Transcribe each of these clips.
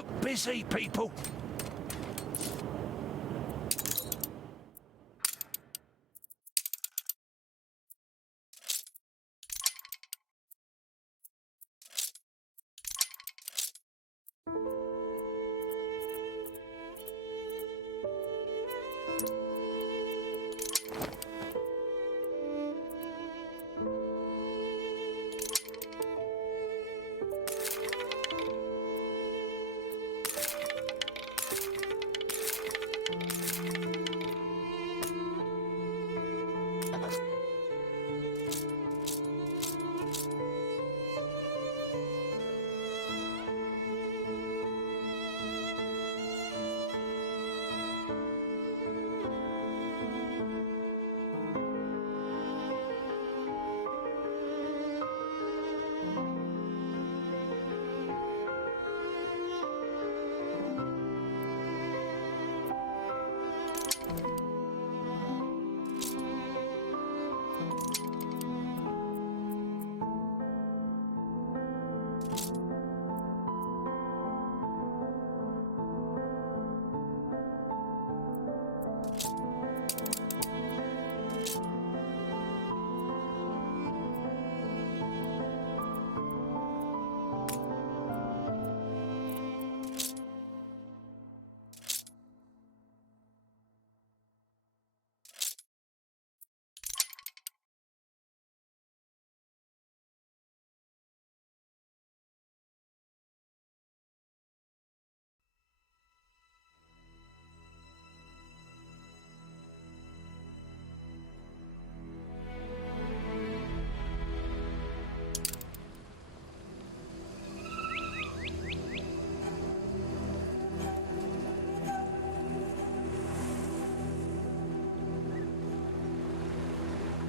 Look busy, people.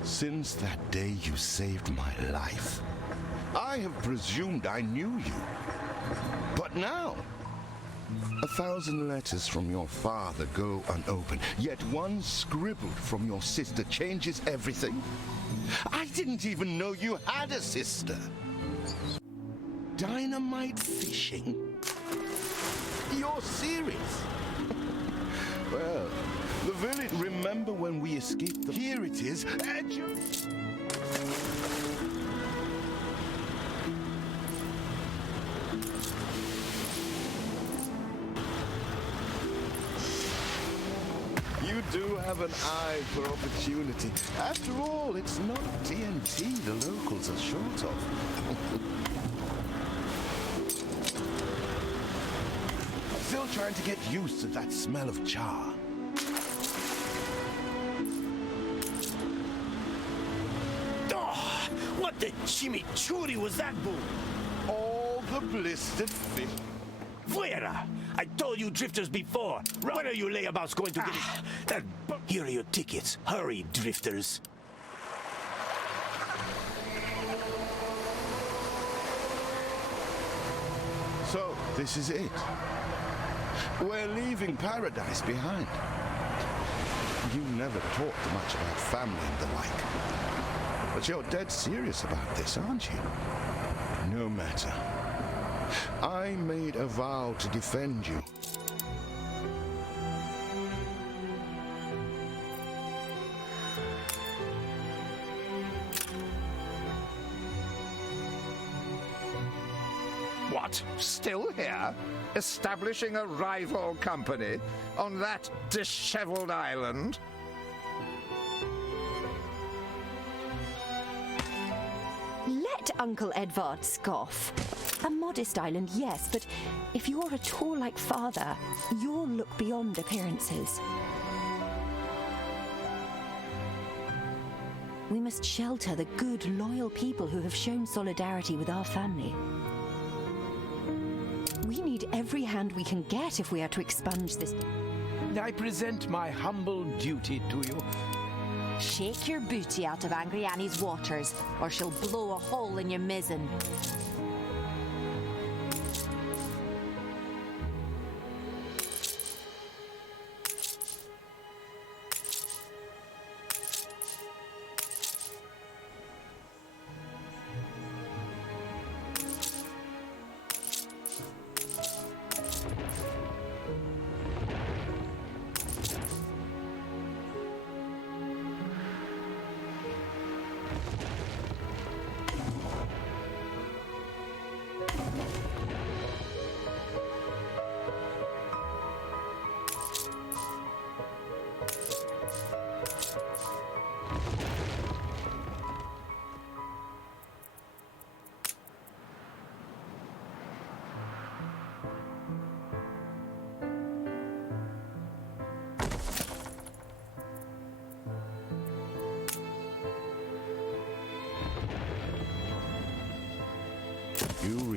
Since that day you saved my life, I have presumed I knew you. But now, 1,000 letters from your father go unopened, yet one scribbled from your sister changes everything. I didn't even know you had a sister. Dynamite fishing? You're serious? Well, the village, remember when we escaped the... Here it is. You do have an eye for opportunity. After all, it's not TNT the locals are short of. Still trying to get used to that smell of char. Oh, what the chimichurri was that, boo? All the blistered fish. Fuera! I told you drifters before. When are you layabouts going to get it? Here are your tickets. Hurry, drifters. So, this is it. We're leaving paradise behind. You never talked much about family and the like. But you're dead serious about this, aren't you? No matter. I made a vow to defend you. What? Still here? Establishing a rival company on that disheveled island? Let Uncle Edvard scoff. A modest island, yes, but if you're at all like father, you'll look beyond appearances. We must shelter the good, loyal people who have shown solidarity with our family. We need every hand we can get if we are to expunge this. I present my humble duty to you. Shake your booty out of Angry Annie's waters, or she'll blow a hole in your mizzen.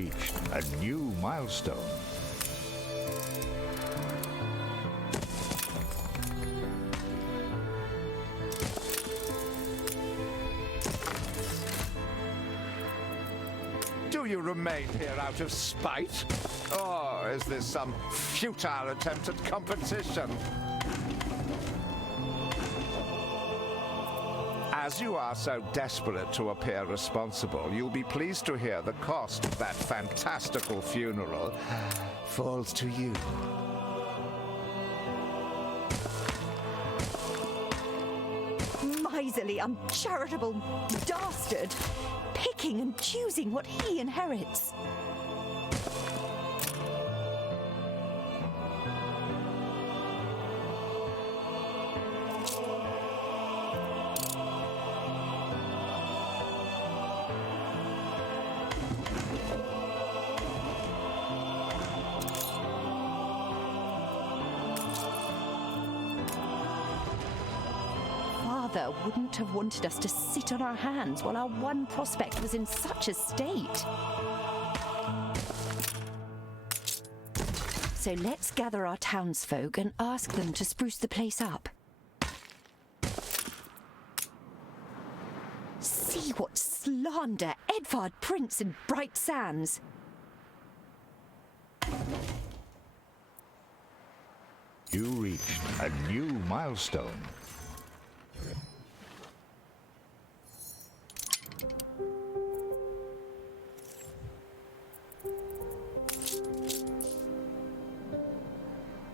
reached a new milestone. Do you remain here out of spite? Or is this some futile attempt at competition? As you are so desperate to appear responsible, you'll be pleased to hear the cost of that fantastical funeral falls to you. Miserly, uncharitable dastard! Picking and choosing what he inherits. Father wouldn't have wanted us to sit on our hands while our one prospect was in such a state. So let's gather our townsfolk and ask them to spruce the place up. See what slander Edvard prints in Bright Sands. You reached a new milestone.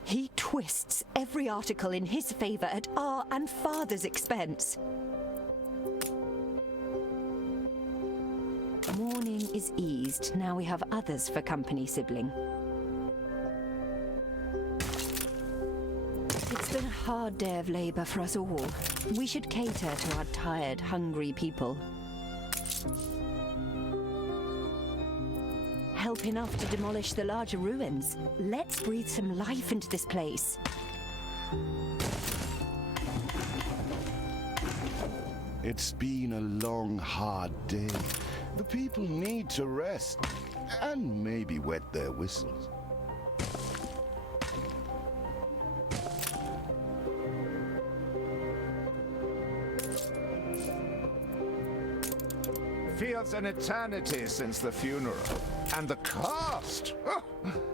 He twists every article in his favor at our and Father's expense. Mourning is eased. Now we have others for company, sibling. It's been a hard day of labor for us all. We should cater to our tired, hungry people. Help enough to demolish the larger ruins. Let's breathe some life into this place. It's been a long, hard day. The people need to rest and maybe wet their whistles. Feels an eternity since the funeral. And the cost! Oh,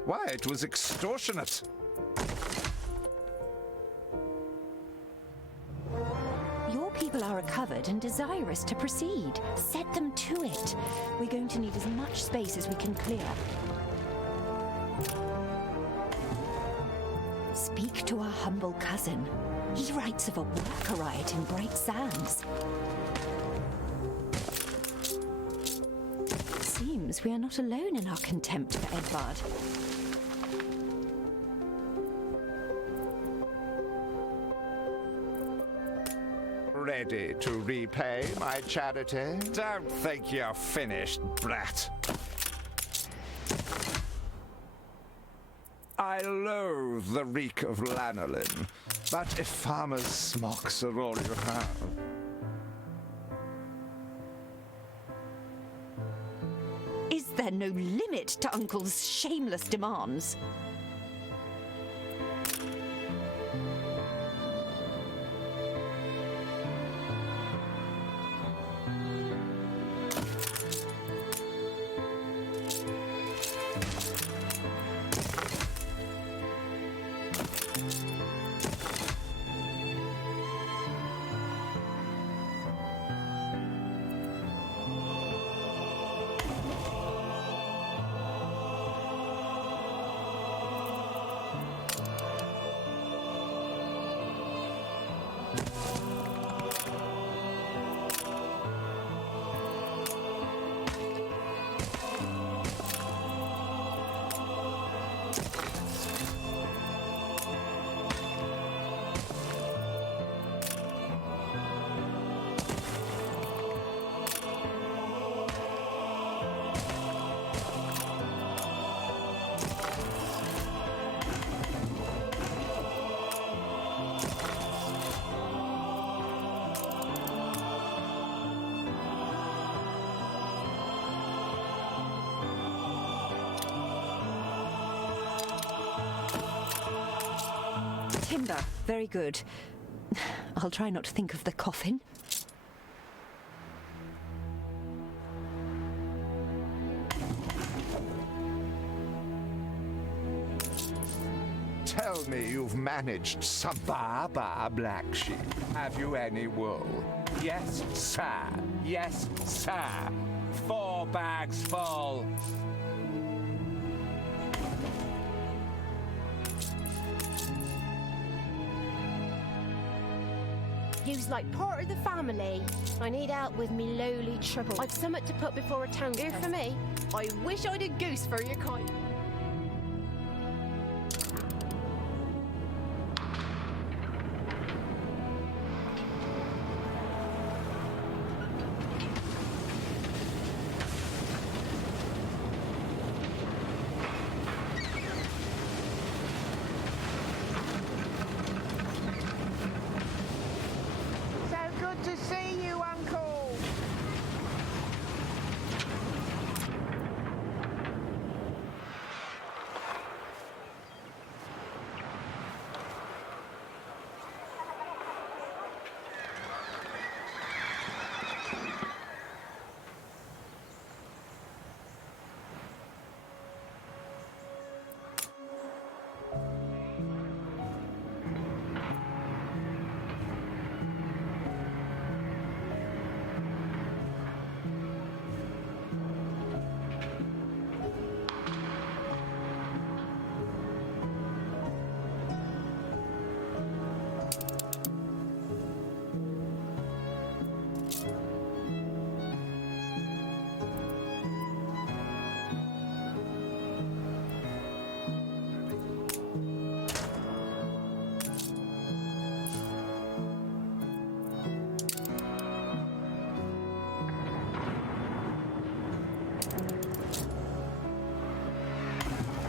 why, it was extortionate. Your people are recovered and desirous to proceed. Set them to it. We're going to need as much space as we can clear. Speak to our humble cousin. He writes of a worker riot in Bright Sands. Seems we are not alone in our contempt for Edvard. Ready to repay my charity? Don't think you're finished, brat. I loathe the reek of lanolin, but if farmers' smocks are all you have... Is there no limit to Uncle's shameless demands? Timber. Very good. I'll try not to think of the coffin. Tell me you've managed some Baba black sheep. Have you any wool? Yes, sir. Yes, sir. 4 bags full. You's like part of the family. I need help with me lowly trouble. I've somewhat to put before a town. Here for me. I wish I'd a goose for your kind. To see you, Uncle.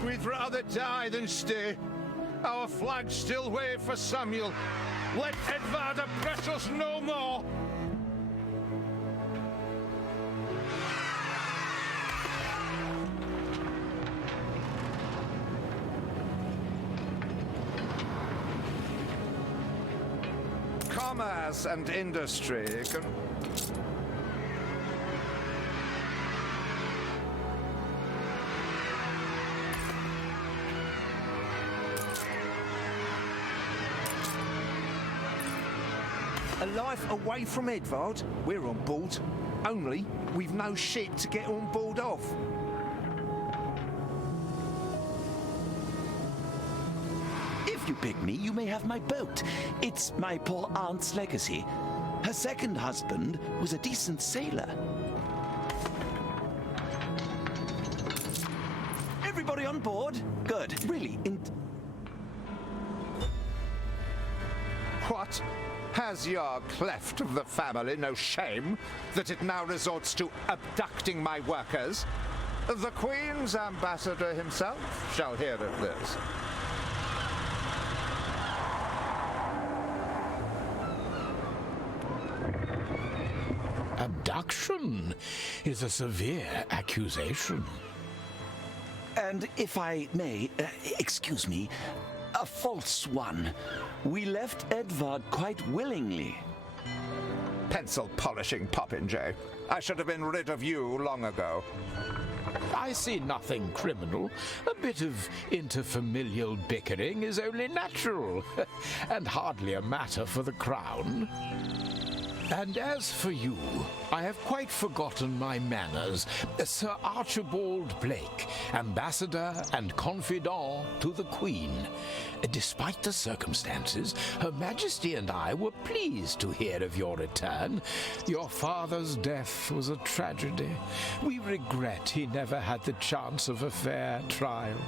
We'd rather die than stay. Our flags still wave for Samuel. Let Edvard oppress us no more. Commerce and industry can... A life away from Edvard? We're on board. Only we've no ship to get on board of. If you pick me, you may have my boat. It's my poor aunt's legacy. Her second husband was a decent sailor. Everybody on board? Good. Really? What? Has your cleft of the family no shame that it now resorts to abducting my workers? The Queen's ambassador himself shall hear of this. Abduction is a severe accusation. And if I may, excuse me, a false one. We left Edvard quite willingly. Pencil polishing popinjay. I should have been rid of you long ago. I see nothing criminal. A bit of interfamilial bickering is only natural, and hardly a matter for the crown. And as for you, I have quite forgotten my manners. Sir Archibald Blake, ambassador and confidant to the Queen. Despite the circumstances, Her Majesty and I were pleased to hear of your return. Your father's death was a tragedy. We regret he never had the chance of a fair trial.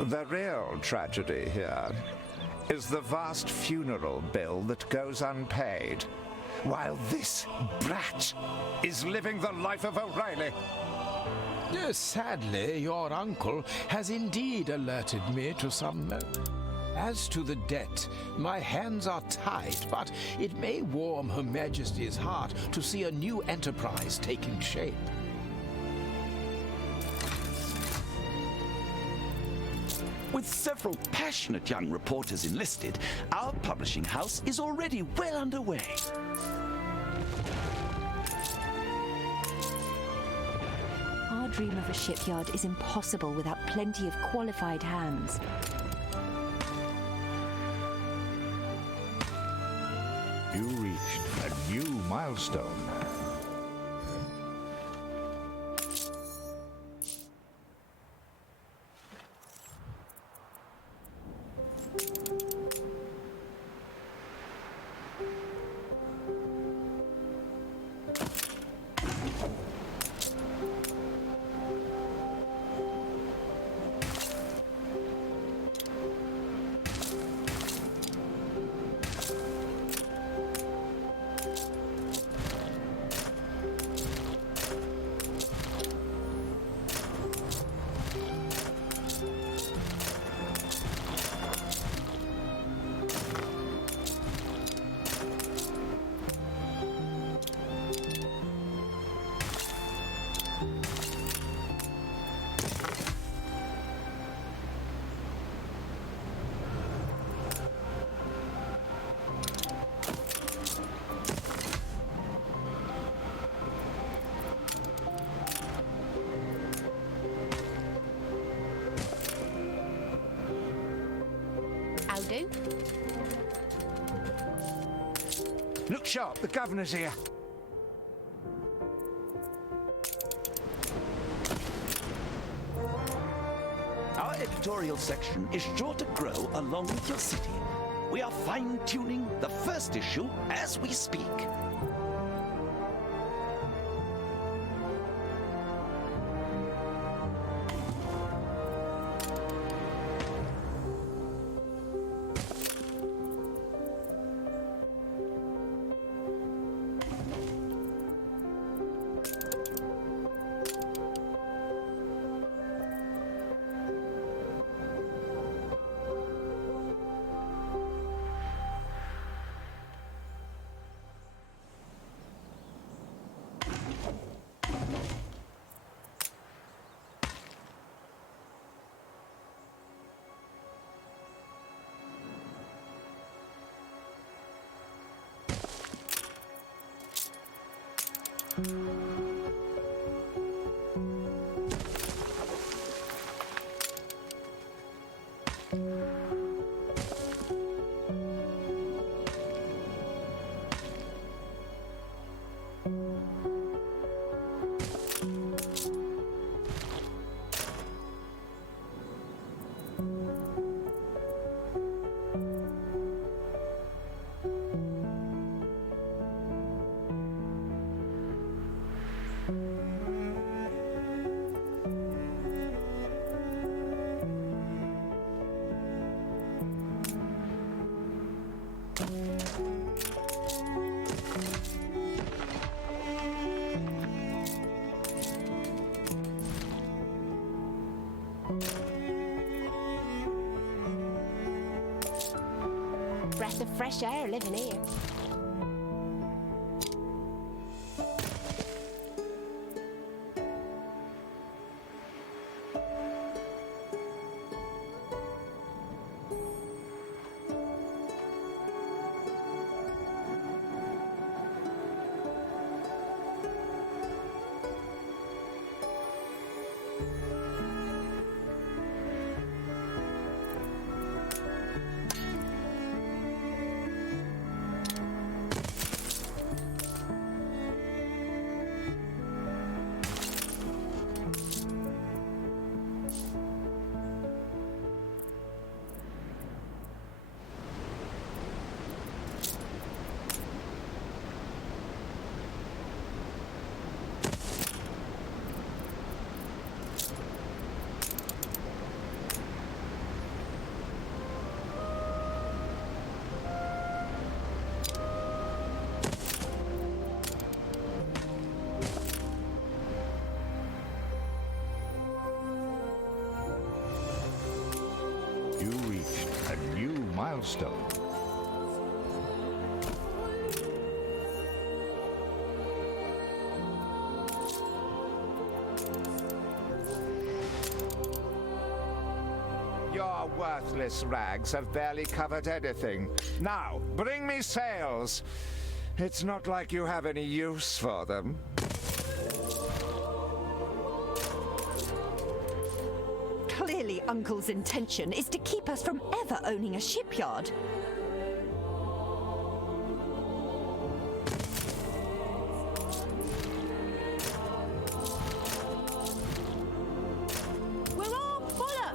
The real tragedy here is the vast funeral bill that goes unpaid, while this brat is living the life of O'Reilly. Sadly, your uncle has indeed alerted me to some... As to the debt, my hands are tied, but it may warm Her Majesty's heart to see a new enterprise taking shape. With several passionate young reporters enlisted, our publishing house is already well underway. Our dream of a shipyard is impossible without plenty of qualified hands. You reached a new milestone. I'll do. Look sharp, the governor's here. Our editorial section is sure to grow along with your city. We are fine-tuning the first issue as we speak. Breath of fresh air living here. You reached a new milestone. You're worthless rags have barely covered anything. Now, bring me sails. It's not like you have any use for them. Clearly, Uncle's intention is to keep us from ever owning a shipyard. We're all full up.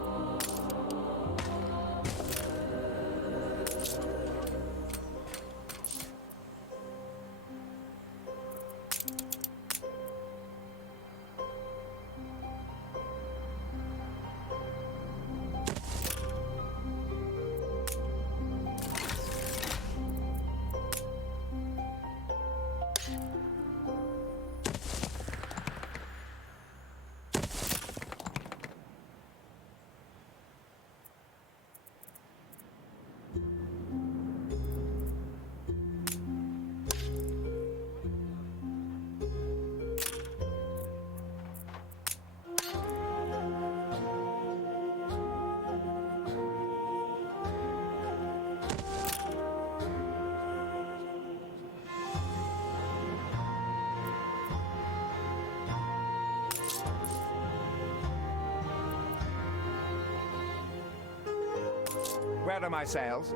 Where are my sails?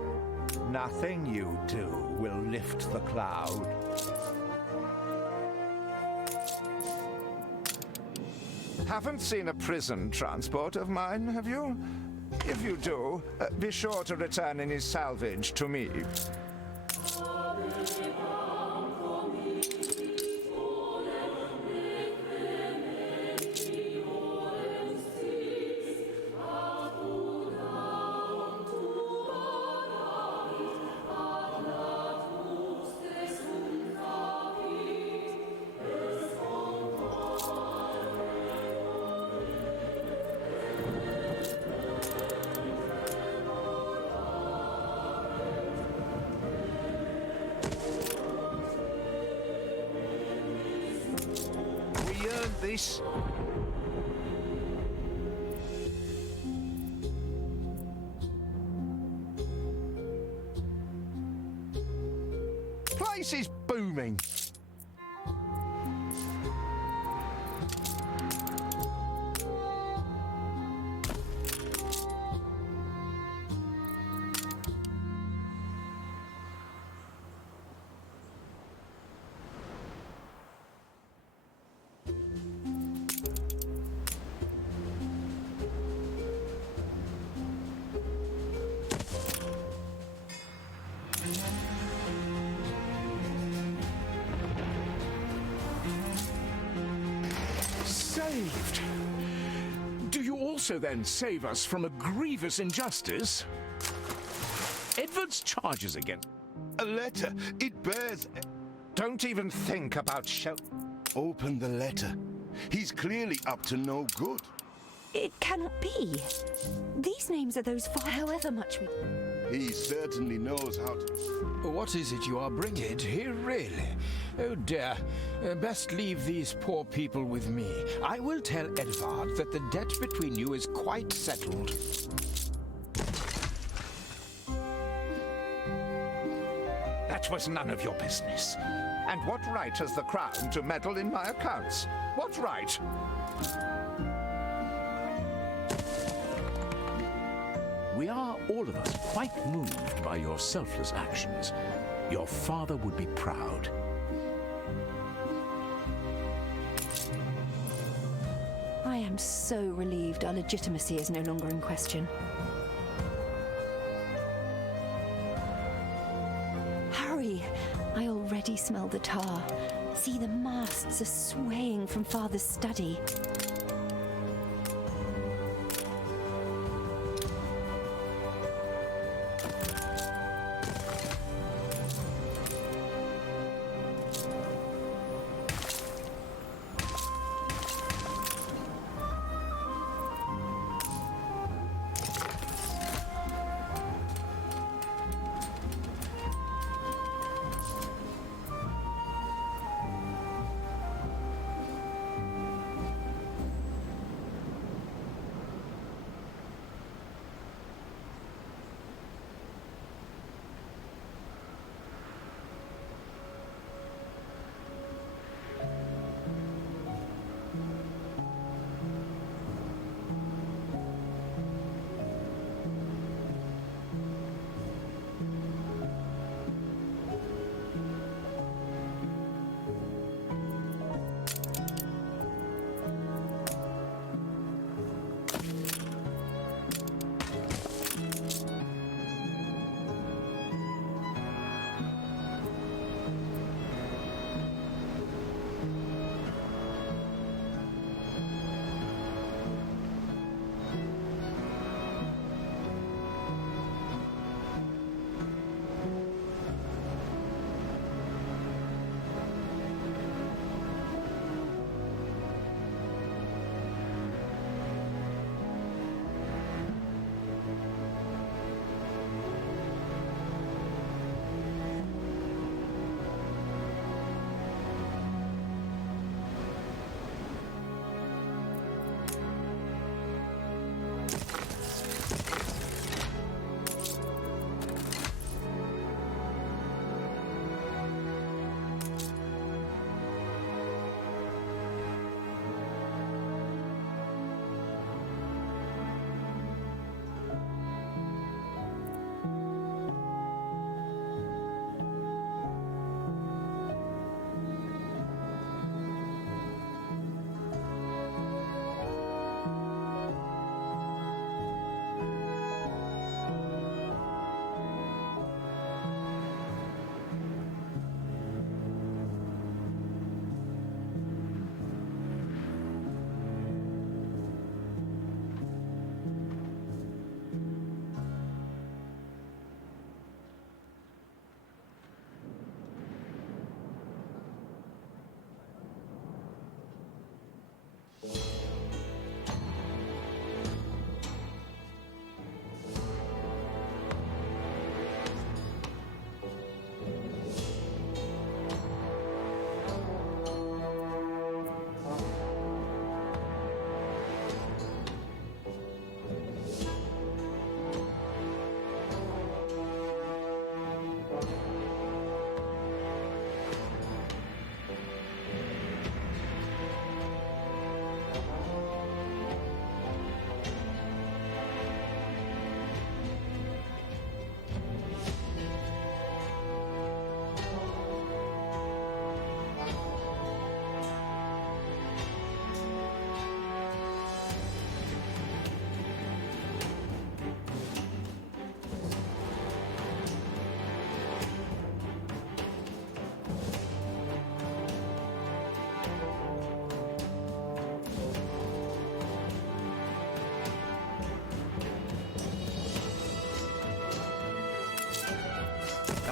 Nothing you do will lift the cloud. Haven't seen a prison transport of mine, have you? If you do, be sure to return any salvage to me. This. Place is booming. Saved. Do you also then save us from a grievous injustice? Edward's charges again. A letter. It bears... Don't even think about Open the letter. He's clearly up to no good. It cannot be. These names are those however much we... He certainly knows how to... What is it you are bringing here, really? Oh dear. Best leave these poor people with me. I will tell Edvard that the debt between you is quite settled. That was none of your business. And what right has the Crown to meddle in my accounts? What right? We are, all of us, quite moved by your selfless actions. Your father would be proud. I am so relieved our legitimacy is no longer in question. Hurry! I already smell the tar. See, the masts are swaying from Father's study.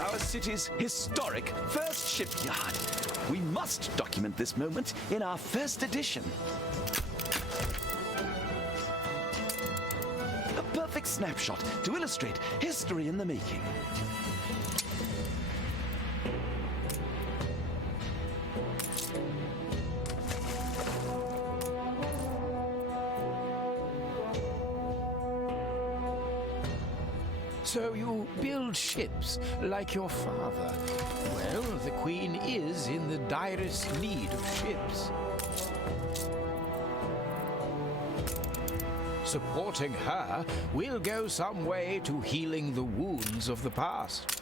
our city's historic first shipyard. We must document this moment in our first edition. A perfect snapshot to illustrate history in the making. So you build ships like your father. Well, the Queen is in the direst need of ships. Supporting her will go some way to healing the wounds of the past.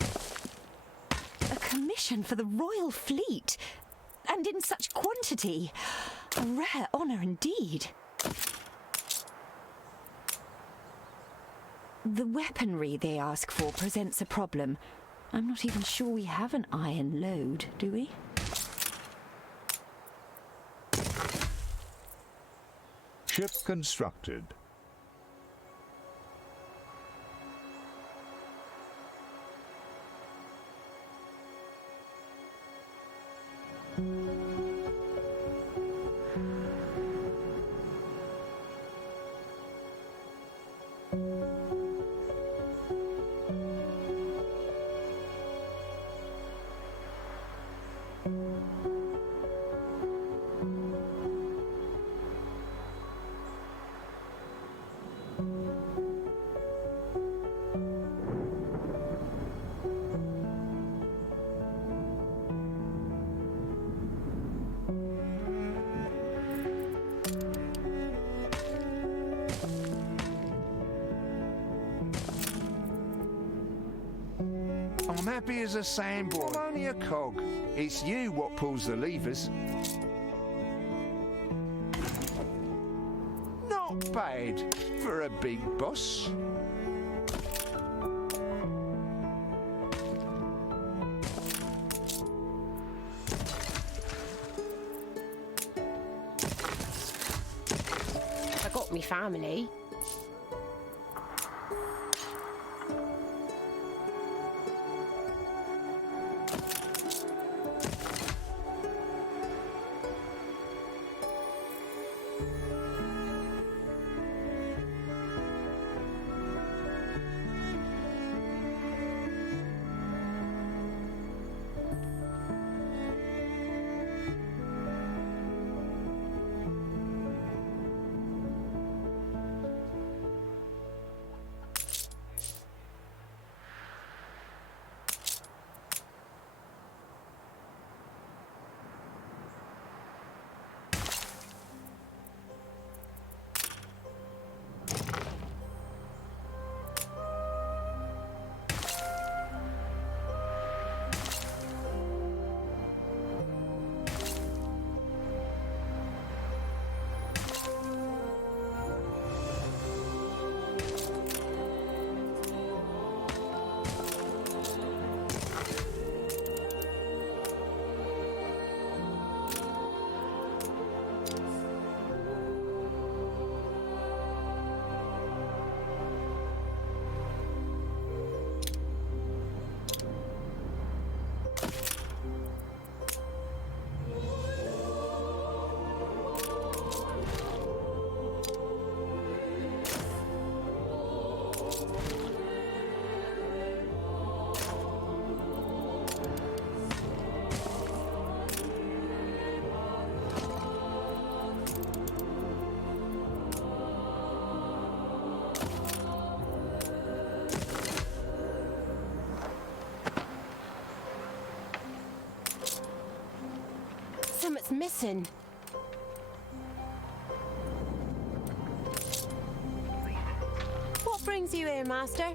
A commission for the Royal Fleet, and in such quantity. A rare honour indeed. The weaponry they ask for presents a problem. I'm not even sure we have an iron load, do we? Ship constructed. I'm happy as a sandboy. I'm only a cog. It's you what pulls the levers. Not bad for a big boss. I got me family. Something's missing. What brings you here, Master?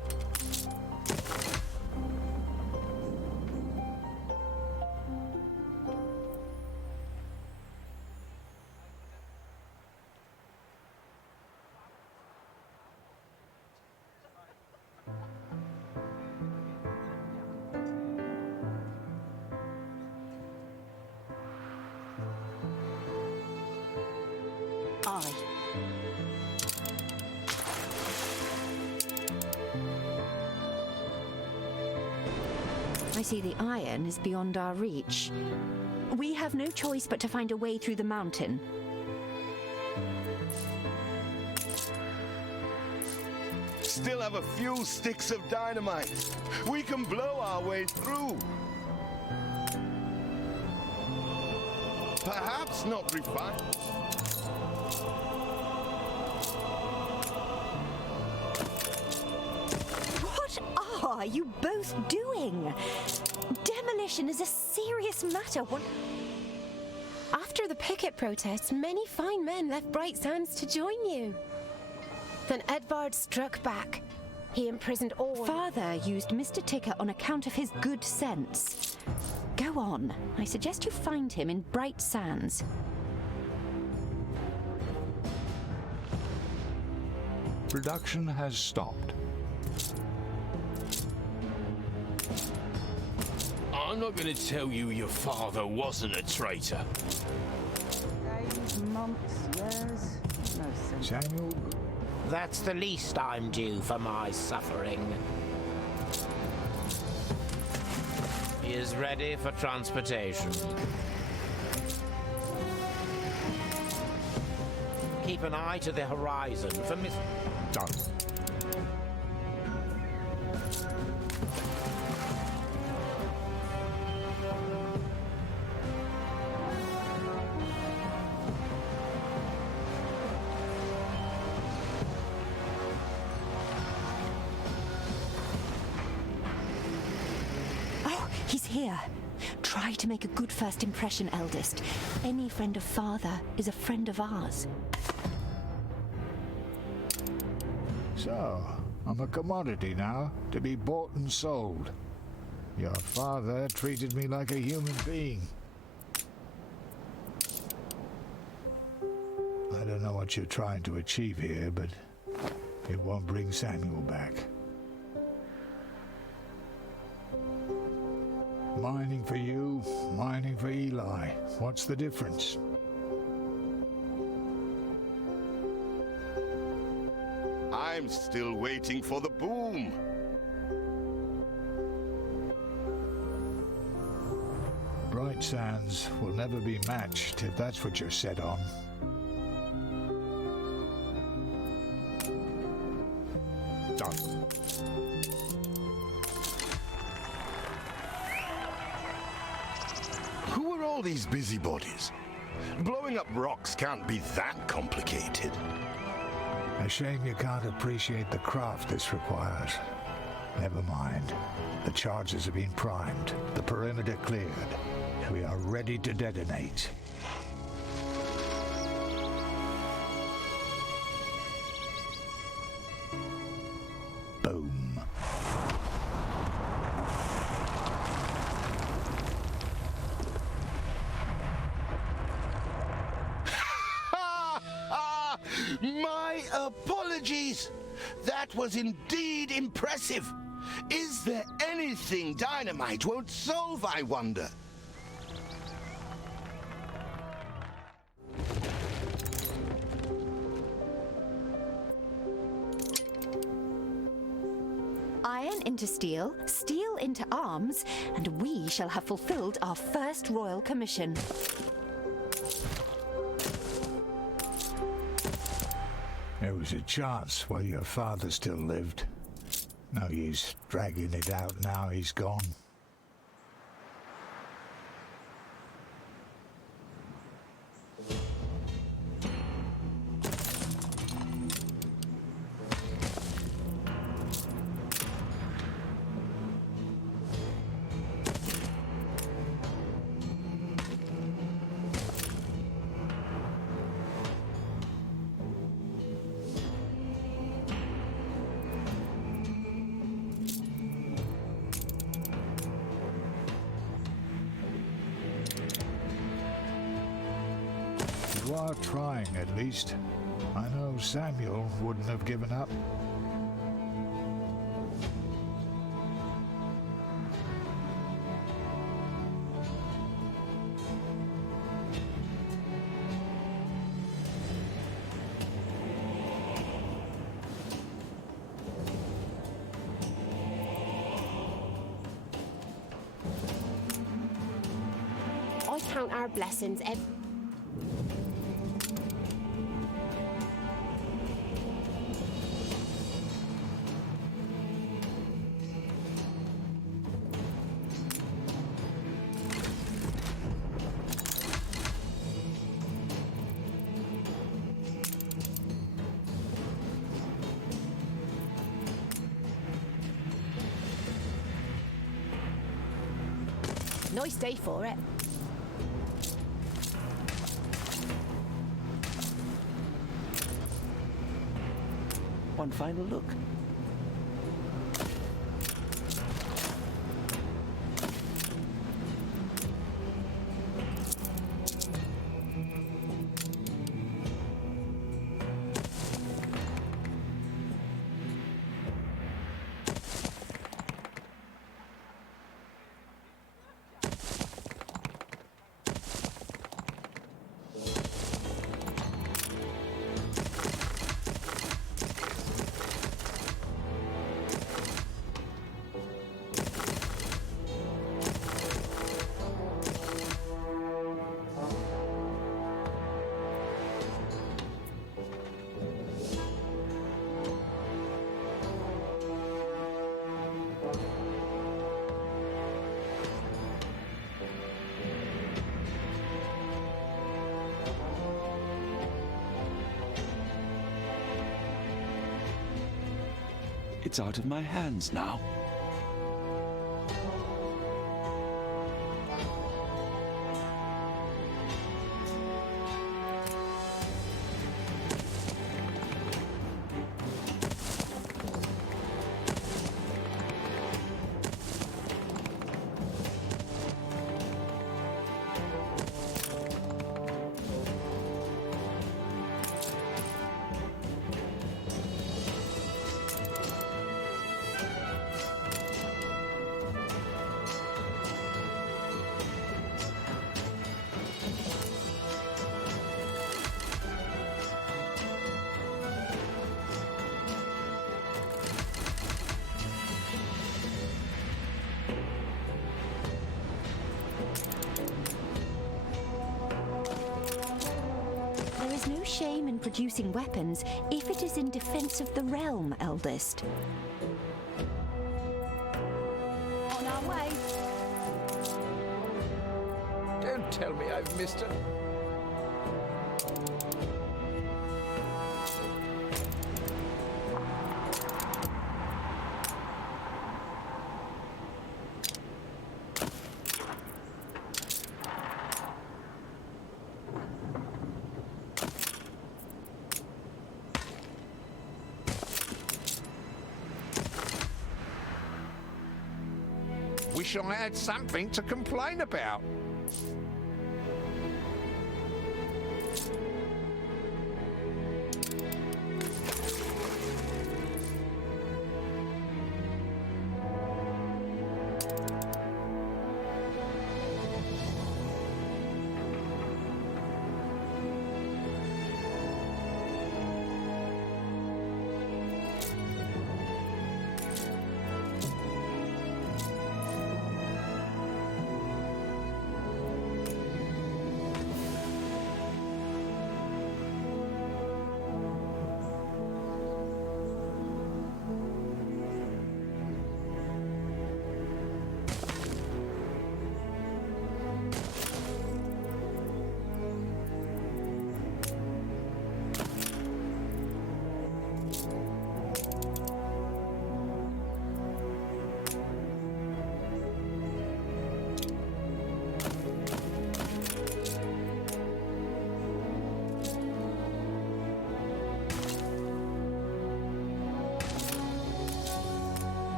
I see the iron is beyond our reach. We have no choice but to find a way through the mountain. Still have a few sticks of dynamite. We can blow our way through. Perhaps not refined. What are you both doing? Demolition is a serious matter. After the picket protests, many fine men left Bright Sands to join you. Then Edvard struck back. He imprisoned all. Father used Mr. Ticker on account of his good sense. Go on. I suggest you find him in Bright Sands. Production has stopped. I'm not going to tell you your father wasn't a traitor. Days, months, years, no sense. Samuel, That's the least I'm due for my suffering. He is ready for transportation. Keep an eye to the horizon for Miss... done. He's here. Try to make a good first impression, eldest. Any friend of father is a friend of ours. So, I'm a commodity now, to be bought and sold. Your father treated me like a human being. I don't know what you're trying to achieve here, but it won't bring Samuel back. Mining for you, mining for Eli. What's the difference? I'm still waiting for the boom. Bright Sands will never be matched if that's what you're set on. Done. Who are all these busybodies? Blowing up rocks can't be that complicated. A shame you can't appreciate the craft this requires. Never mind. The charges have been primed. The perimeter cleared. We are ready to detonate. Boom. My apologies. That was indeed impressive. Is there anything dynamite won't solve, I wonder? Iron into steel, steel into arms, and we shall have fulfilled our first royal commission. There was a chance while your father still lived. No use dragging it out now he's gone. You are trying, at least. I know Samuel wouldn't have given up. our blessings. Nice day for it. One final look. It's out of my hands now. There is no shame in producing weapons if it is in defense of the realm, eldest. On our way. Don't tell me I've missed it. Wish I had something to complain about.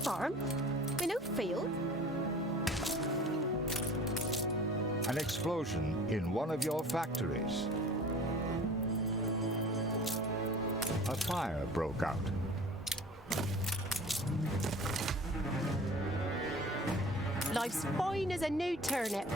farm. We no field. An explosion in one of your factories. A fire broke out. Life's fine as a new turnip.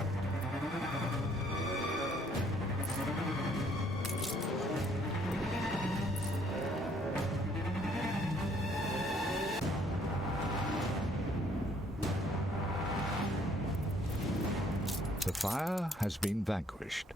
The fire has been vanquished.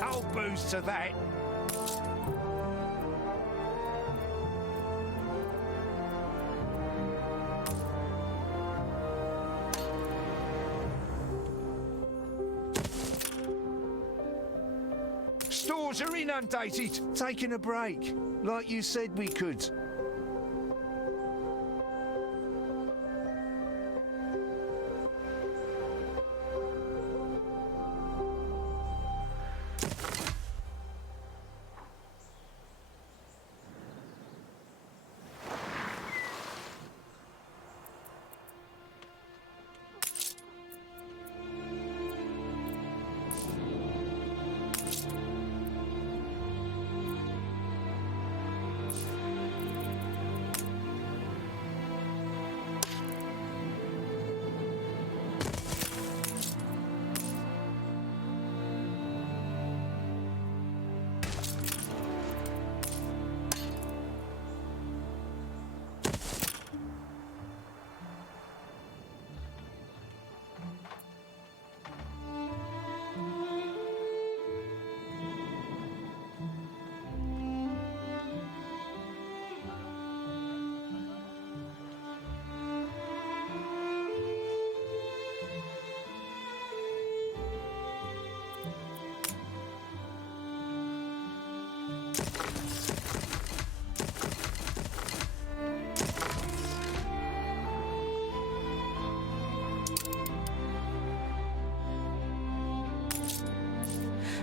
I'll boost to that. Stores are inundated. Taking a break, like you said we could.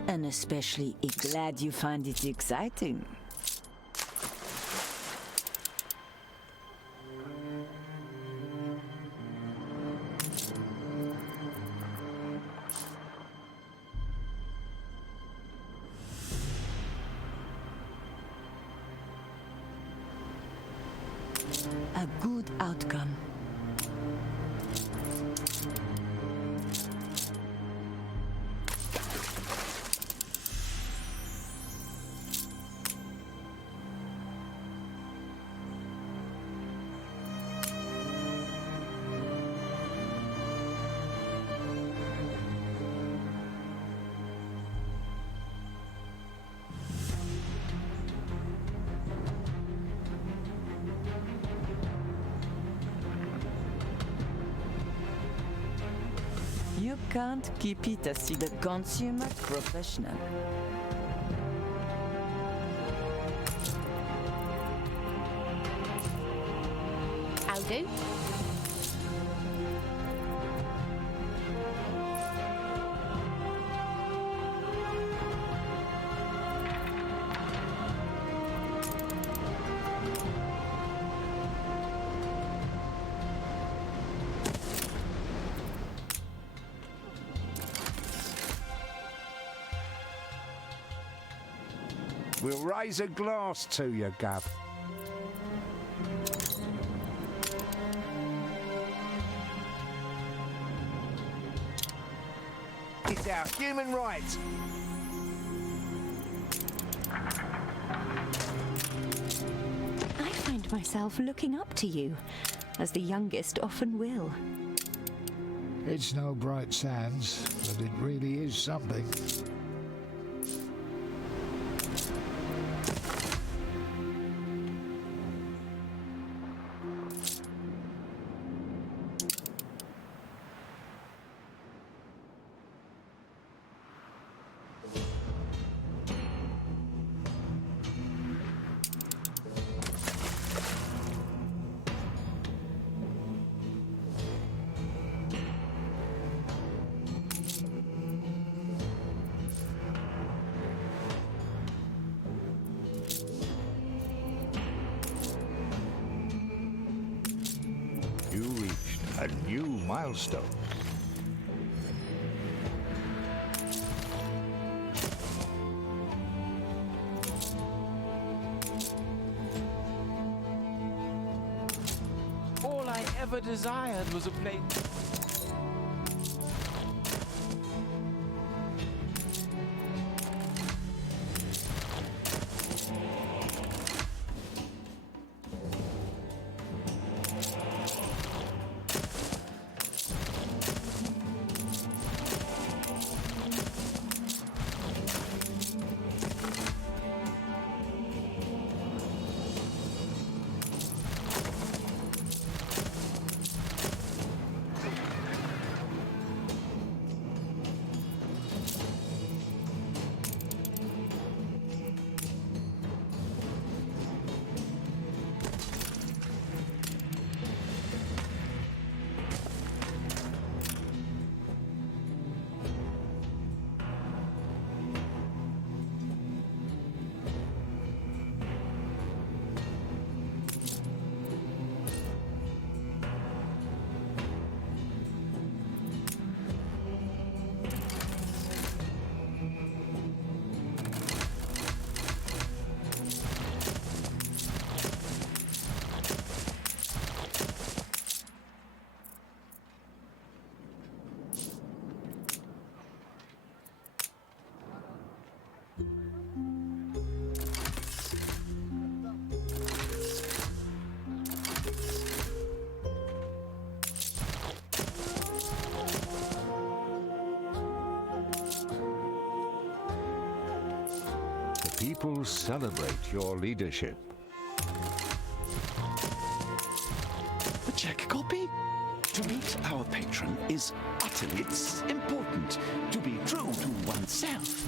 And especially glad you find it exciting. A good outcome. You can't keep it as the consumer professional. I'll do. We'll raise a glass to you, Gov. It's our human right. I find myself looking up to you, as the youngest often will. It's no bright sands, but it really is something. You reached a new milestone. All I ever desired was a place. People celebrate your leadership. A check copy? To meet our patron is utterly important to be true to oneself.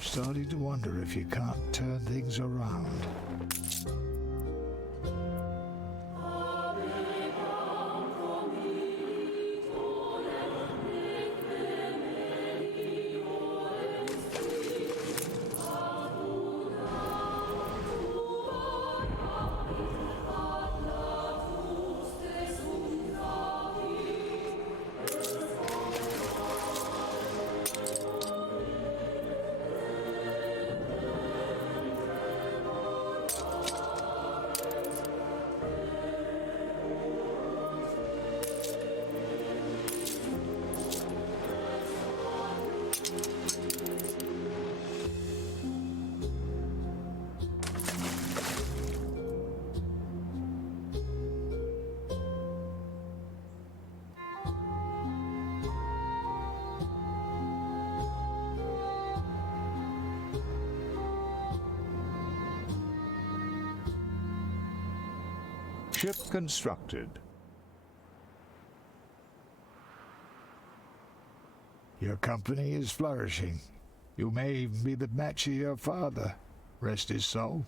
Starting to wonder if you can't turn things around. Ship constructed. Your company is flourishing. You may even be the match of your father. Rest his soul.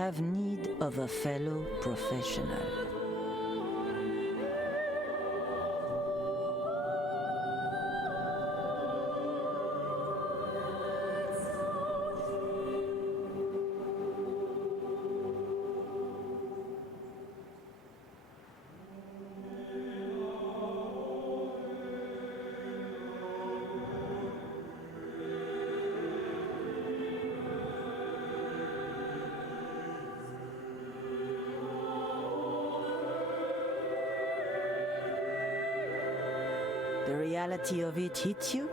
have need of a fellow professional. The reality of it hits you?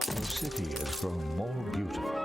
The city has grown more beautiful.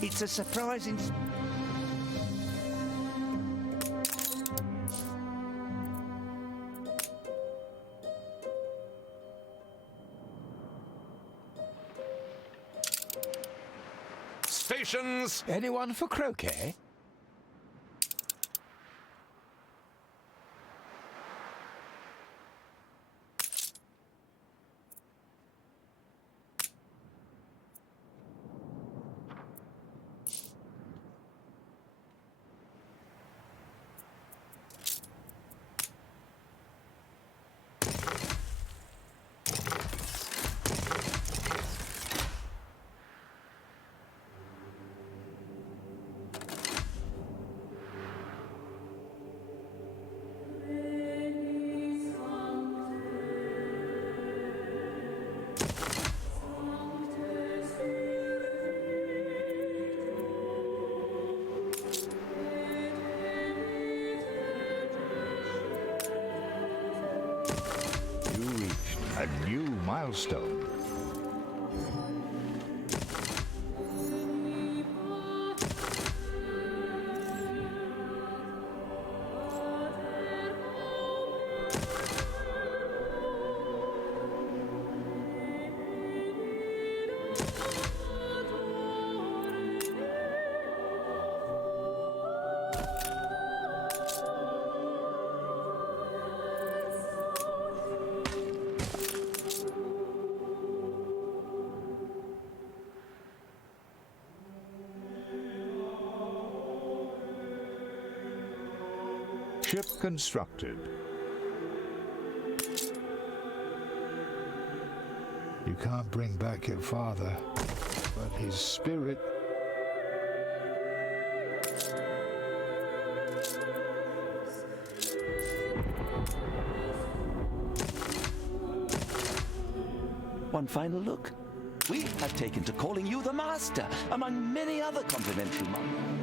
It's a surprising... Stations! Anyone for croquet? milestone. Ship constructed. You can't bring back your father, but his spirit... One final look. We have taken to calling you the Master, among many other complimentary monuments.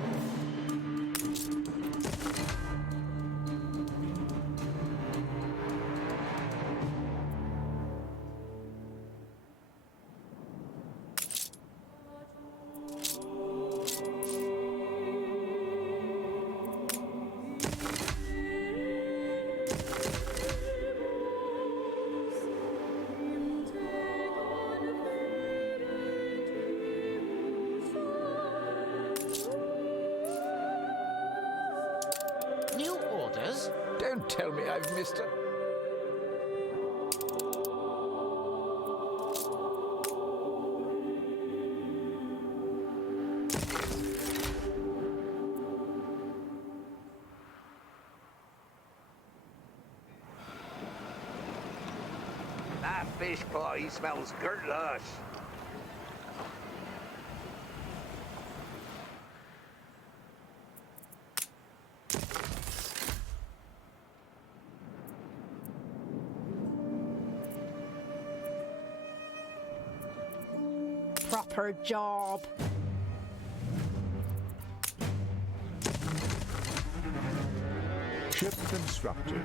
New orders? Don't tell me I've missed a... That fish pie smells good-lush. Proper job. Ship constructed.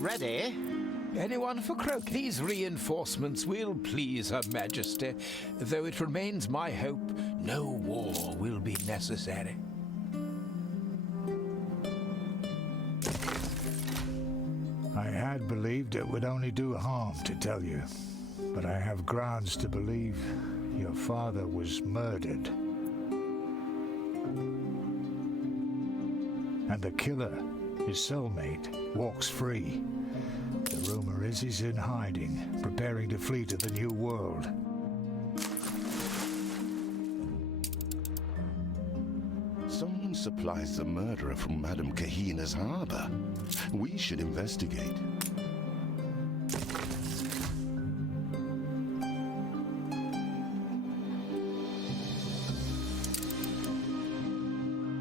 Ready? Anyone for croak? These reinforcements will please Her Majesty, though it remains my hope no war will be necessary. I had believed it would only do harm to tell you, but I have grounds to believe your father was murdered. And the killer, his cellmate, walks free. The rumor is he's in hiding, preparing to flee to the New World. Someone supplies the murderer from Madame Kahina's harbor. We should investigate.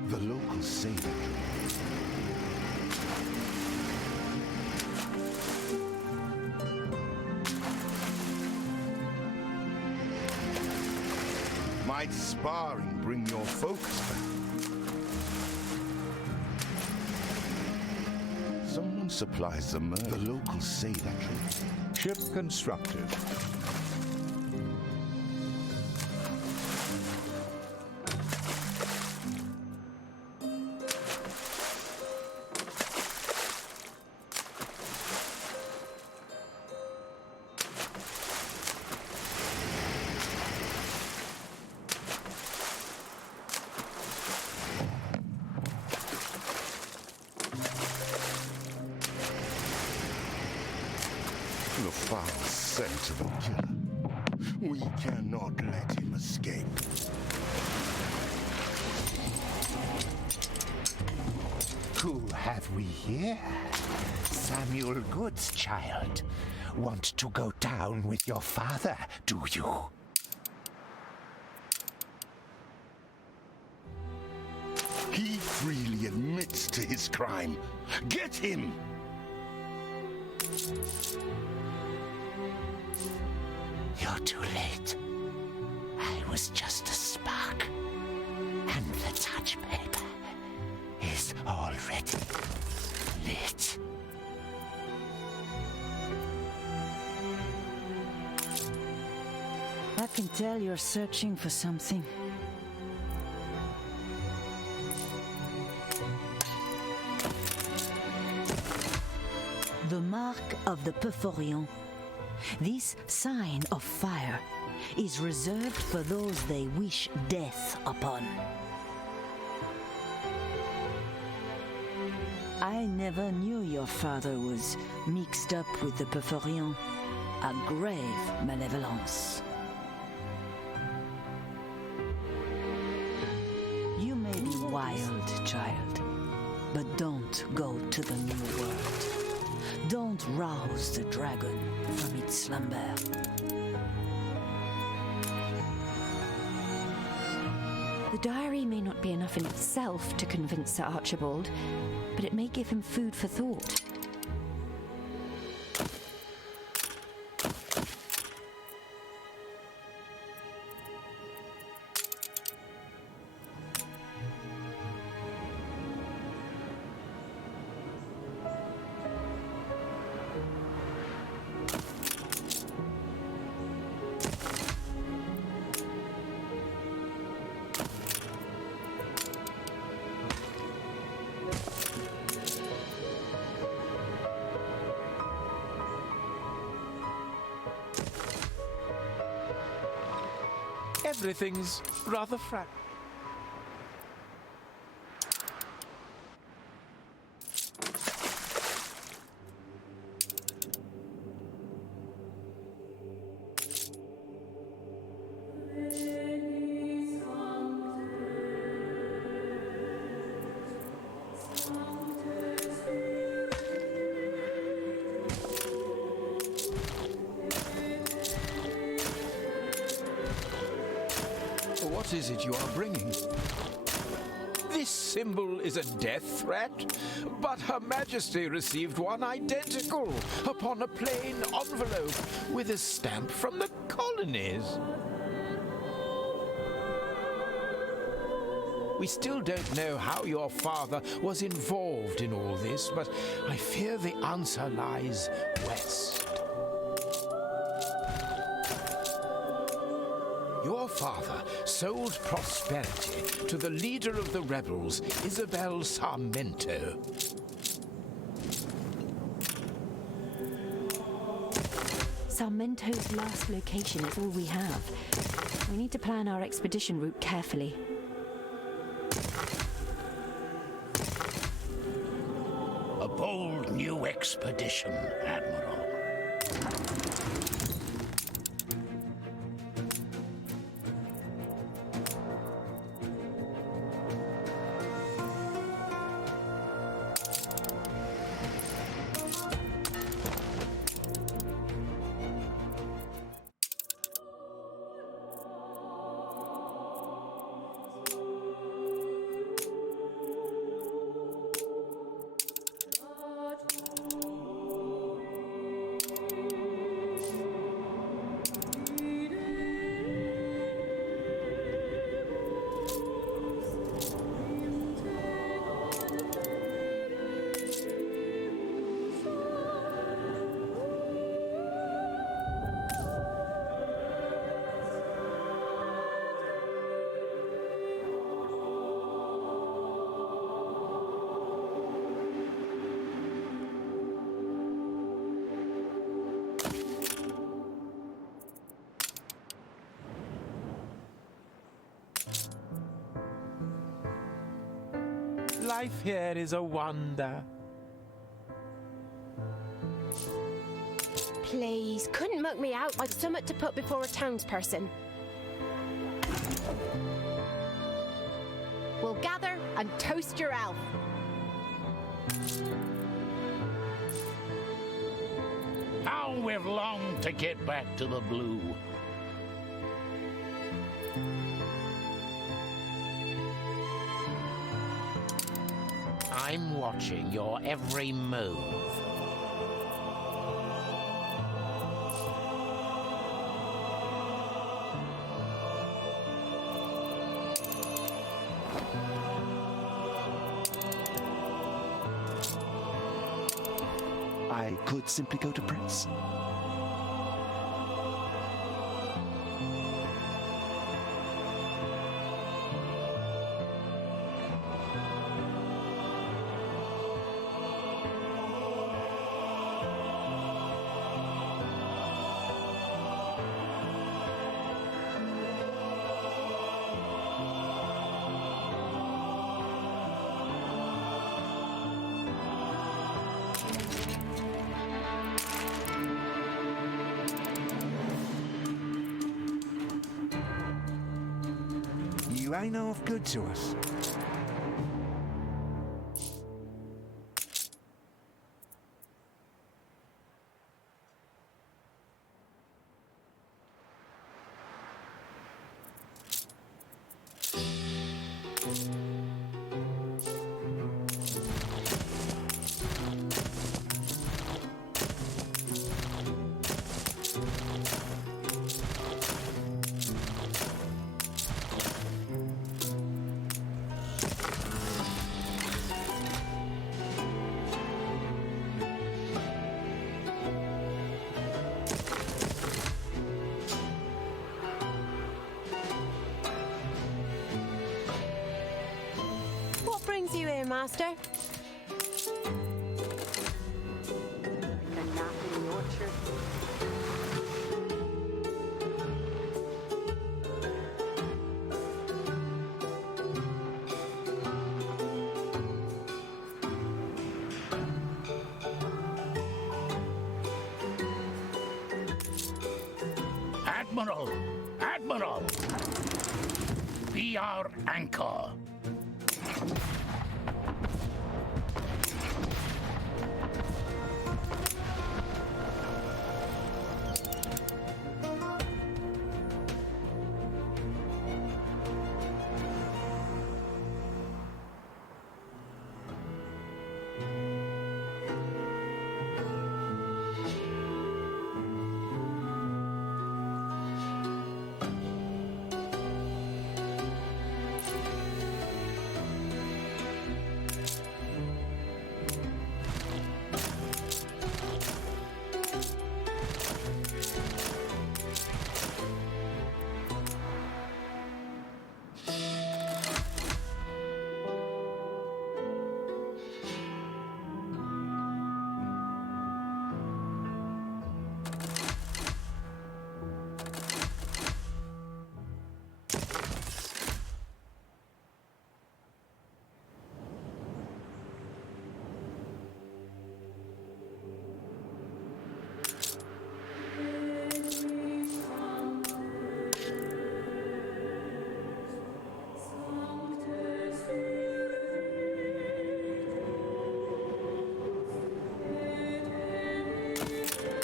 The locals say that might sparring bring your focus back? Someone supplies the murder. The locals say that. Ship constructed. The foul scent of the killer. We cannot let him escape. Who have we here? Samuel Good's child. want to go down with your father, do you? He freely admits to his crime. Get him! You're too late. I was just a spark. And the touch paper is already lit. I can tell you're searching for something. The mark of the Perforient. This sign of fire is reserved for those they wish death upon. I never knew your father was mixed up with the Perforient. A grave malevolence. You may be wild, child, but don't go to the new world. Don't rouse the dragon from its slumber. The diary may not be enough in itself to convince Sir Archibald, but it may give him food for thought. Everything's rather fragile. What is it you are bringing? This symbol is a death threat, but Her Majesty received one identical upon a plain envelope with a stamp from the colonies. We still don't know how your father was involved in all this, but I fear the answer lies west. Your father sold prosperity to the leader of the rebels, Isabel Sarmento. Sarmento's last location is all we have. We need to plan our expedition route carefully. A bold new expedition, Admiral. Life here is a wonder. Please, couldn't muck me out like something to put before a townsperson. We'll gather and toast your elf. How How we've longed to get back to the blue. I'm watching your every move. I could simply go to press. You ain't half good to us. What brings you here, Master? A nap in the orchard. Admiral! Admiral! Be our anchor.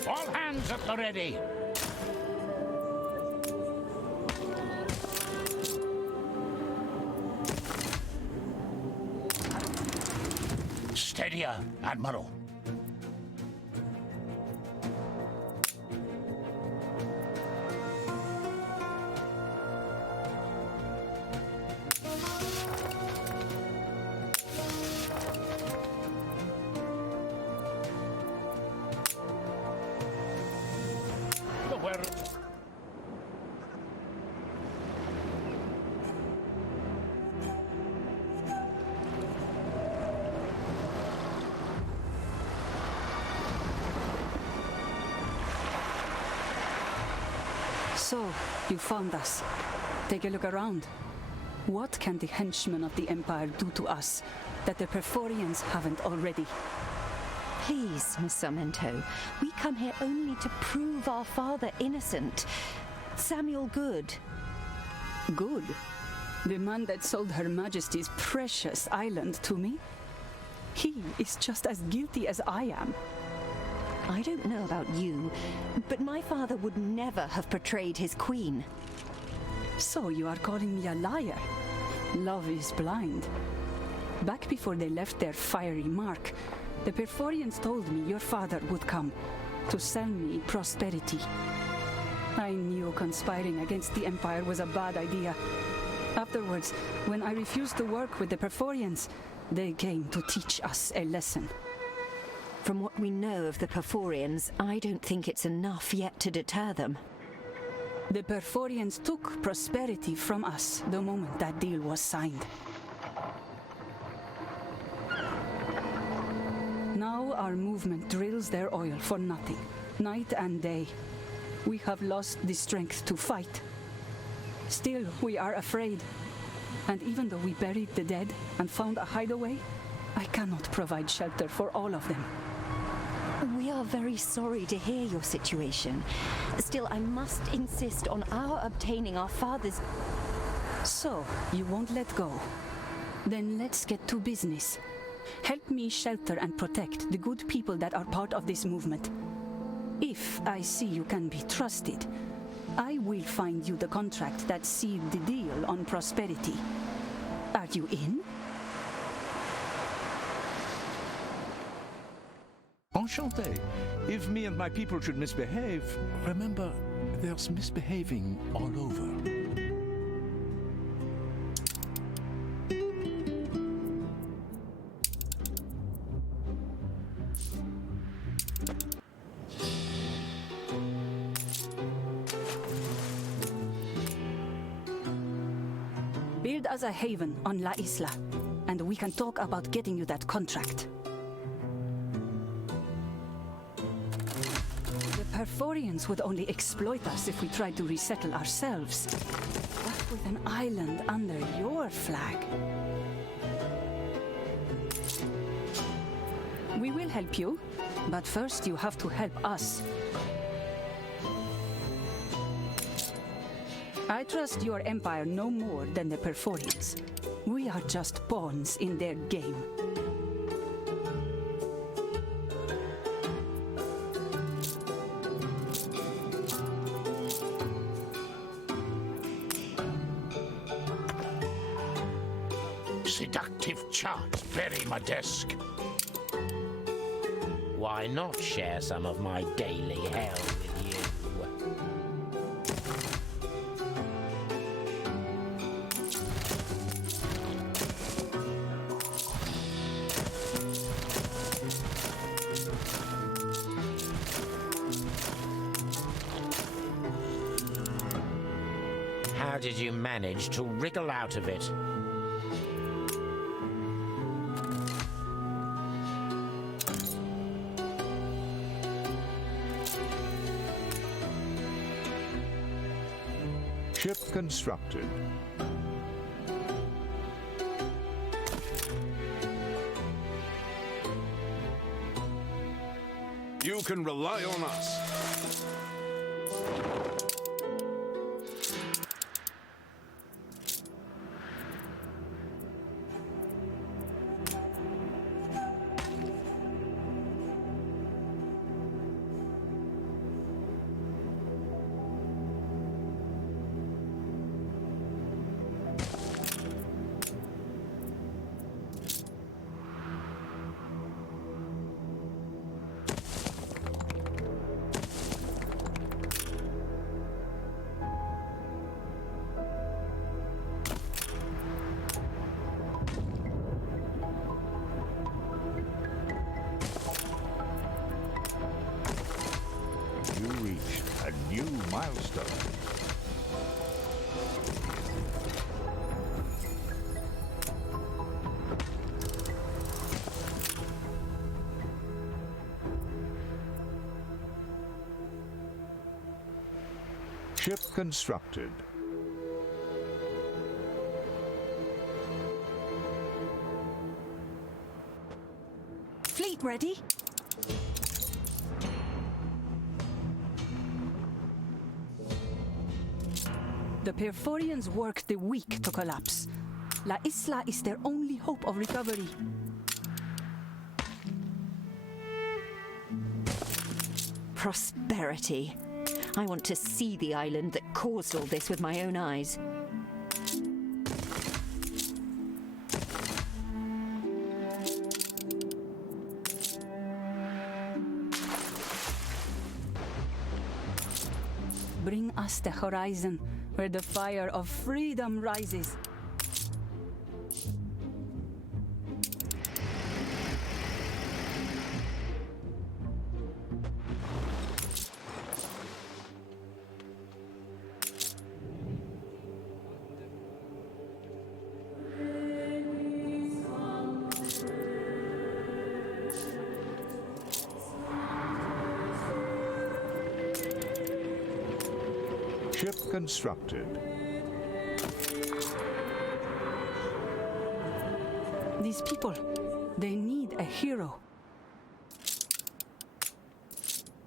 All hands at the ready. Steadier, Admiral. So, you found us. Take a look around. What can the henchmen of the Empire do to us that the Perforians haven't already? Please, Miss Sarmento, we come here only to prove our father innocent. Samuel Good. Good? The man that sold Her Majesty's precious island to me? He is just as guilty as I am. I don't know about you, but my father would never have portrayed his queen. So you are calling me a liar? Love is blind. Back before they left their fiery mark, the Perforians told me your father would come to sell me prosperity. I knew conspiring against the Empire was a bad idea. Afterwards, when I refused to work with the Perforians, they came to teach us a lesson. From what we know of the Perforians, I don't think it's enough yet to deter them. The Perforians took prosperity from us the moment that deal was signed. Now our movement drills their oil for nothing, night and day. We have lost the strength to fight. Still, we are afraid. And even though we buried the dead and found a hideaway, I cannot provide shelter for all of them. We are very sorry to hear your situation. Still, I must insist on our obtaining our father's... So, you won't let go? Then let's get to business. Help me shelter and protect the good people that are part of this movement. If I see you can be trusted, I will find you the contract that sealed the deal on prosperity. Are you in? Enchanté. If me and my people should misbehave, remember, there's misbehaving all over. Build us a haven on La Isla, and we can talk about getting you that contract. The Perforians would only exploit us if we tried to resettle ourselves. But with an island under your flag... We will help you, but first you have to help us. I trust your empire no more than the Perforians. We are just pawns in their game. Seductive chart, bury my desk. Why not share some of my daily hell with you? How did you manage to wriggle out of it? Ship constructed. You can rely on us. You reached a new milestone. Ship constructed. Fleet ready? The Perforians worked the weak to collapse. La Isla is their only hope of recovery. prosperity. I want to see the island that caused all this with my own eyes. Bring us the horizon, where the fire of freedom rises. Ship constructed. These people, they need a hero.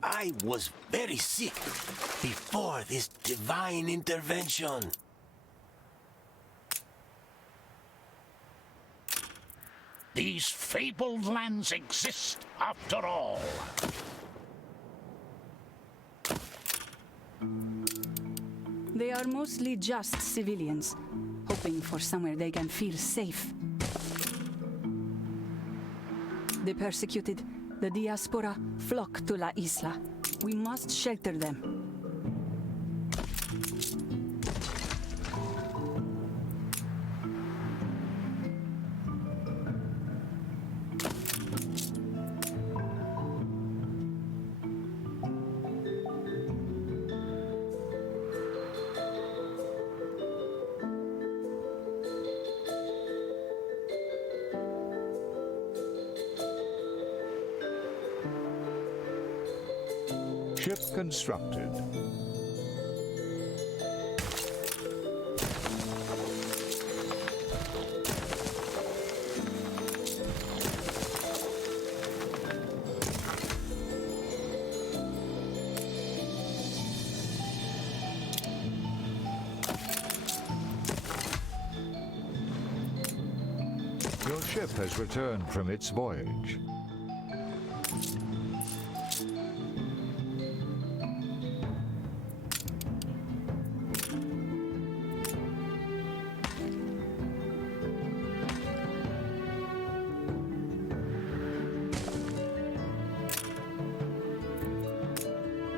I was very sick before this divine intervention. These fabled lands exist after all. They are mostly just civilians, hoping for somewhere they can feel safe. The persecuted, the diaspora, flock to La Isla. We must shelter them. Ship constructed. Your ship has returned from its voyage.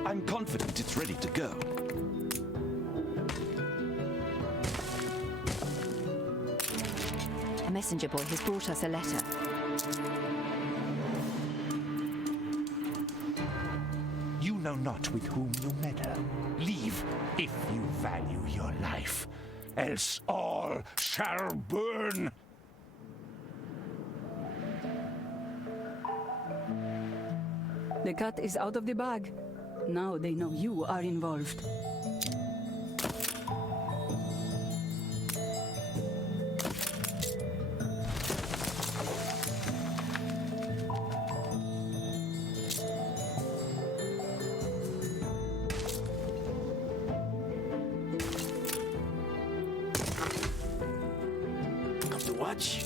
I'm confident it's ready to go. A messenger boy has brought us a letter. You know not with whom you meddle. Leave if you value your life, else all shall burn. The cat is out of the bag. Now they know you are involved. Come to watch.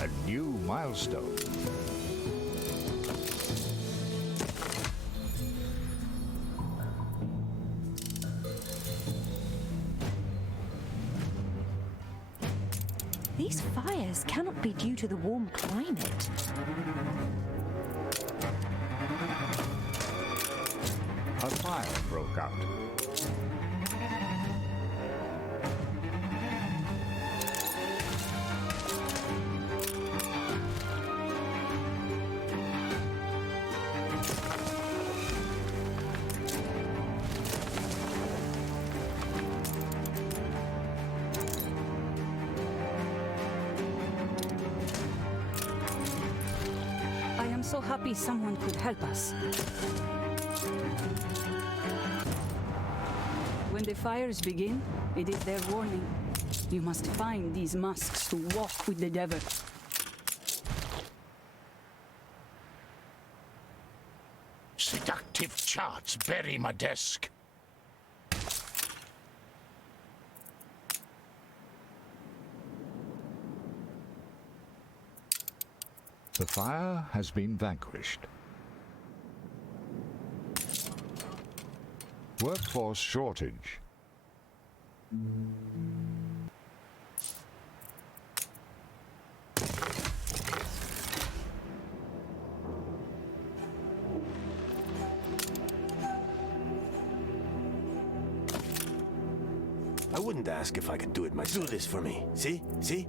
A new milestone. These fires cannot be due to the warm climate. A fire broke out. I am so happy someone could help us. When the fires begin, it is their warning. You must find these masks to walk with the devil. Let's bury my desk. The fire has been vanquished. Workforce shortage. I wouldn't ask if I could do it myself. Do this for me. See? See?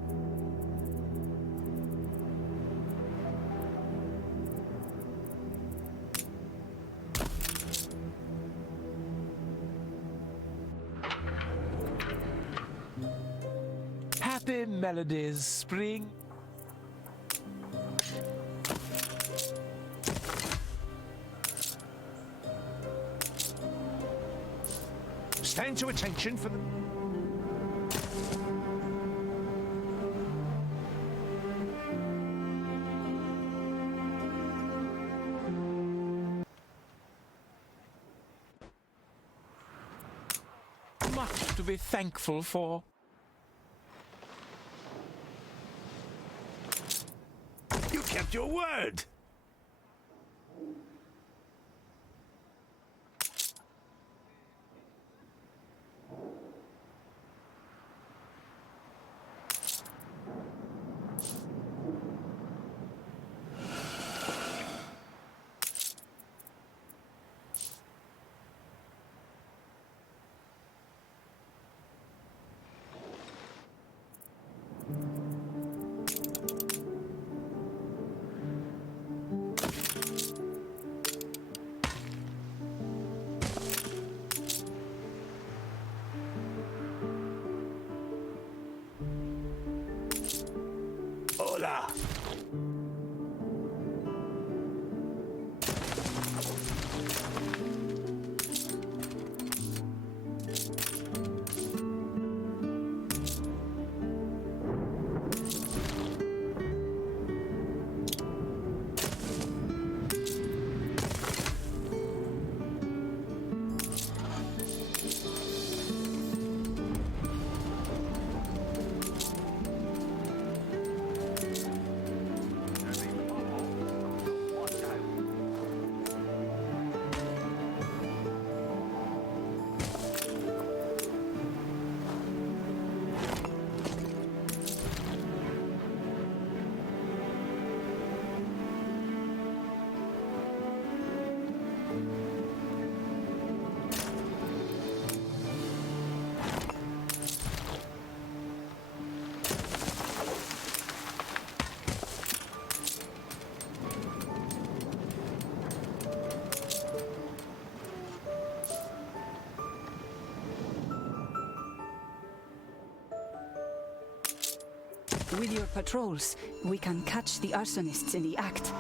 Happy melodies spring. Stand to attention for the... Much to be thankful for. You kept your word! Hola! With your patrols, we can catch the arsonists in the act.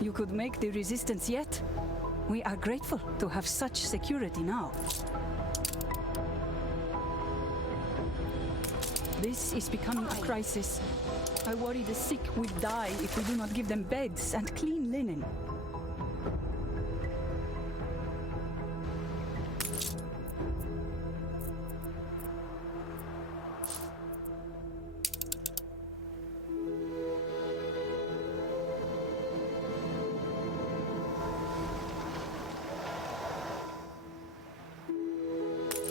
You could make the resistance yet. We are grateful to have such security now. This is becoming a crisis. I worry the sick will die if we do not give them beds and clean linen.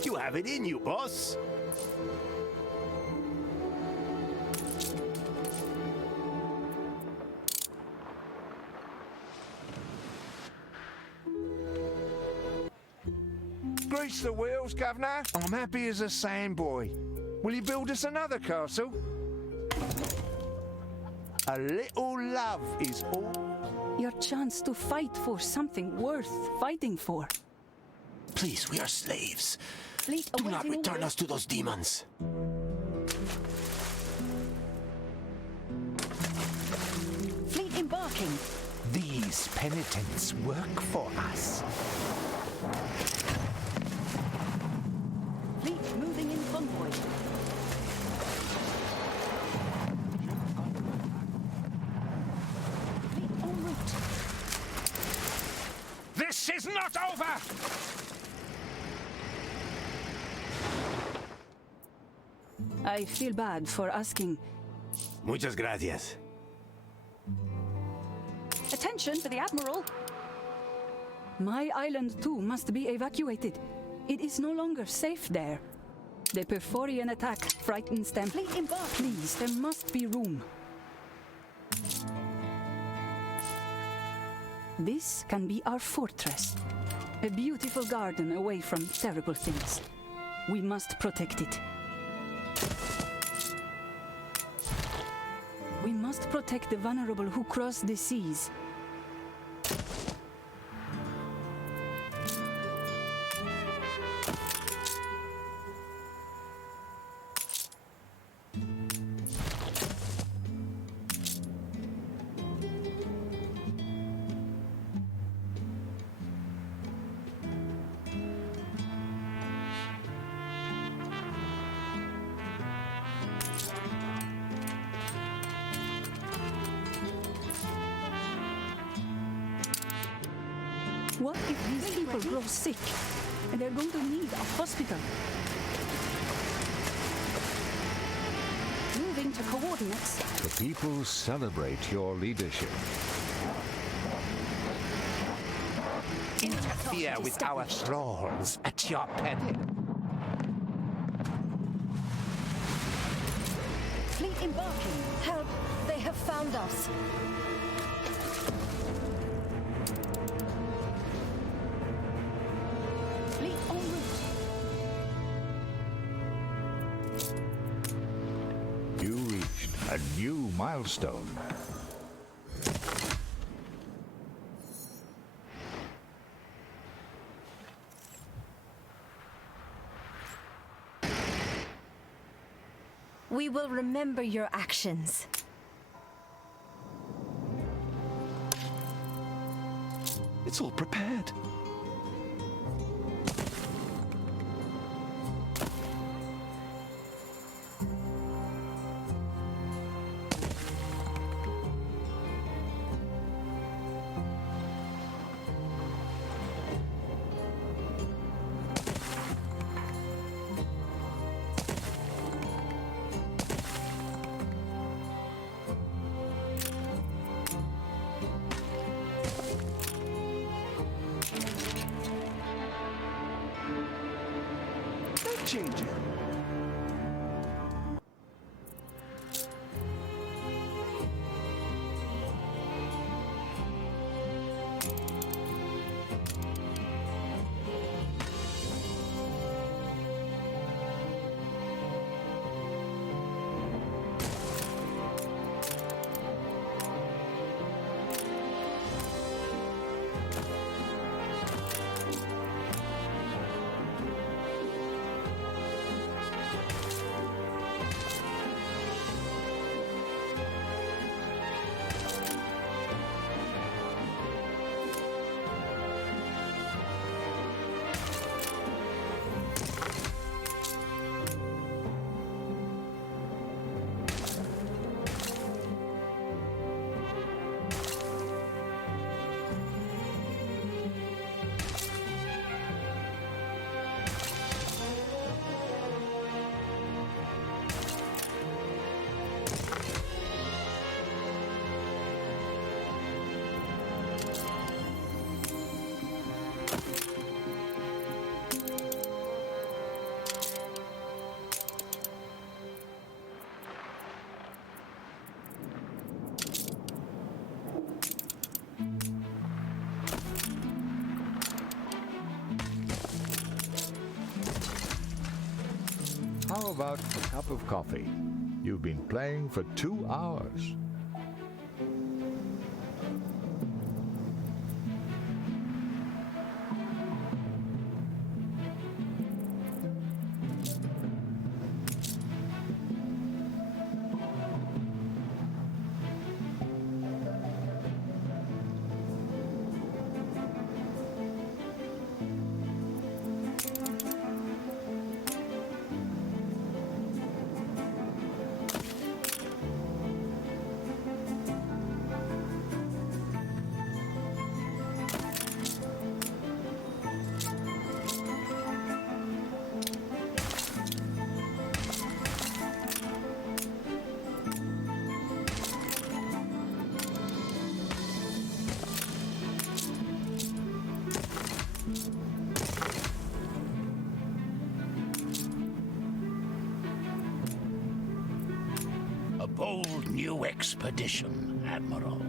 You have it in you, boss. Grease the wheels, Governor. I'm happy as a sandboy. Will you build us another castle? A little love is all. Your chance to fight for something worth fighting for. Please, we are slaves. Fleet Do not awaiting return orders. us to those demons. Fleet embarking. These penitents work for us. Fleet moving in convoy. Fleet en route. This is not over! I feel bad for asking. Muchas gracias. Attention to the Admiral! My island too must be evacuated. It is no longer safe there. The Perforian attack frightens them. Fleet embark. Please, there must be room. This can be our fortress. A beautiful garden away from terrible things. We must protect it. We must protect the vulnerable who cross the seas. What if these people grow sick and they're going to need a hospital? Moving to coordinates. The people celebrate your leadership. Interfere with our thralls at your peril. Fleet embarking. Help! They have found us. Fleet en route. You reached a new milestone. We will remember your actions. It's all prepared. Changing. about a cup of coffee? You've been playing for 2 hours. A bold new expedition, Admiral.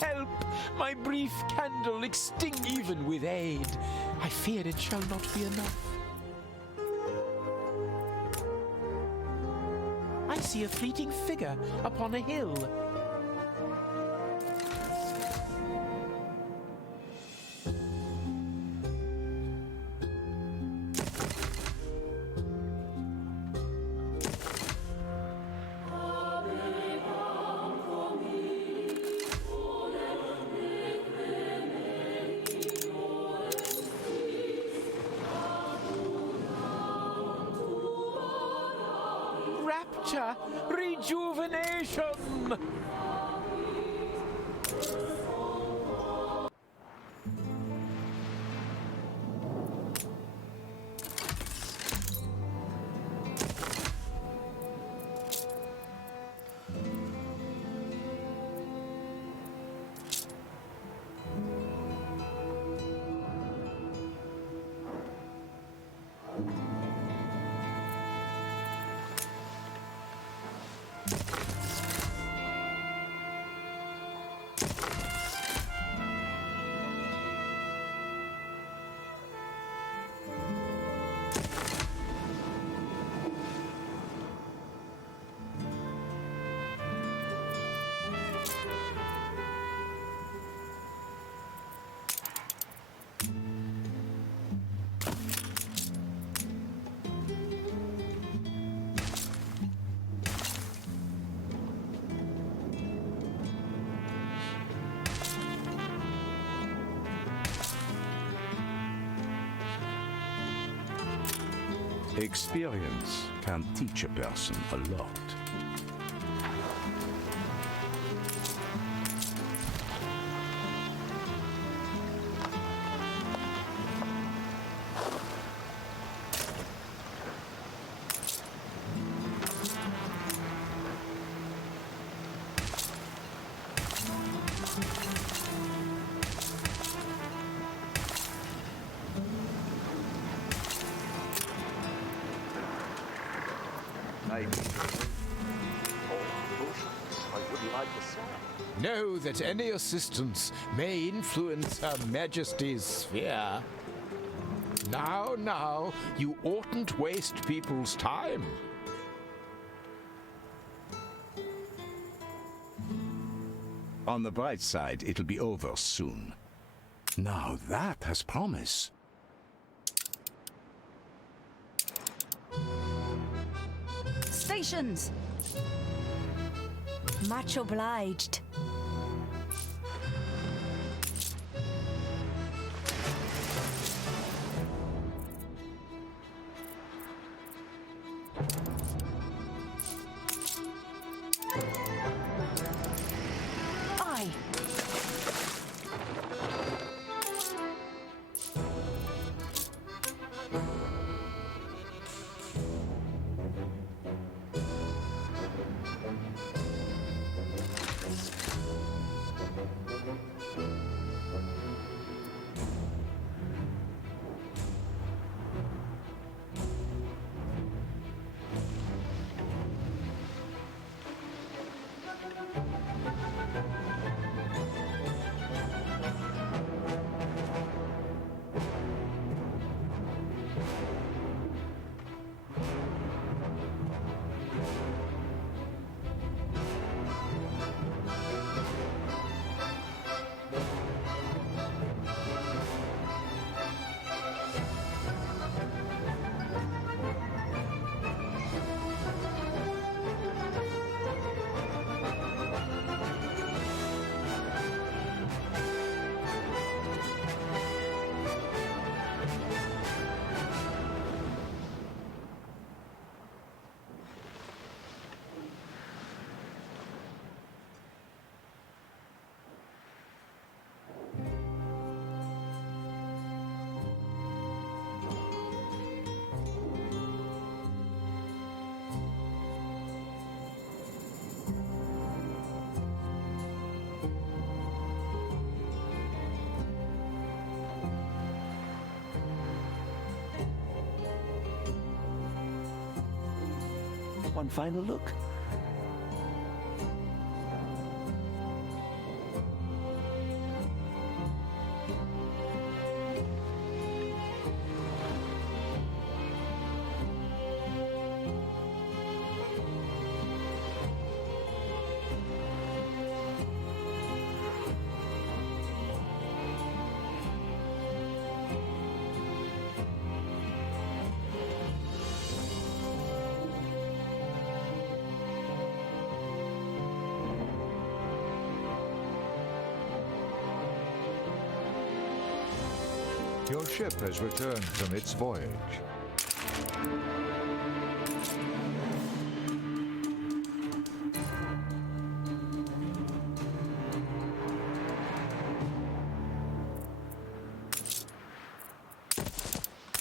Help! My brief candle extinct even with aid. I fear it shall not be enough. I see a fleeting figure upon a hill. Rapture! Rejuvenation! Experience can teach a person a lot. Know that any assistance may influence Her Majesty's sphere. Now, you oughtn't waste people's time. On the bright side, it'll be over soon. Now that has promise. Stations! Much obliged. Aye. One final look. Your ship has returned from its voyage.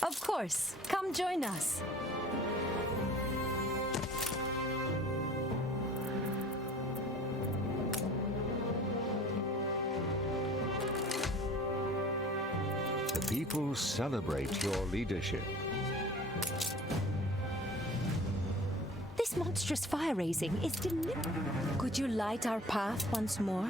Of course. Come join us. The people celebrate your leadership. This monstrous fire raising is Could you light our path once more?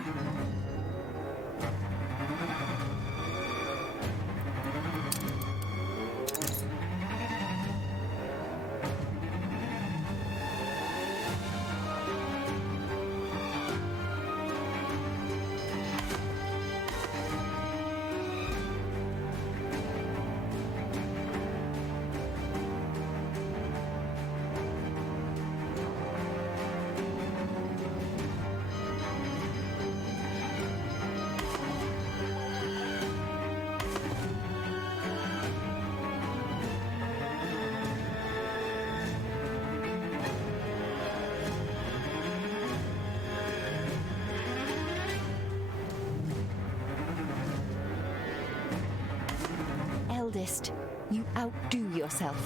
Eldest, you outdo yourself.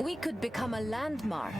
We could become a landmark.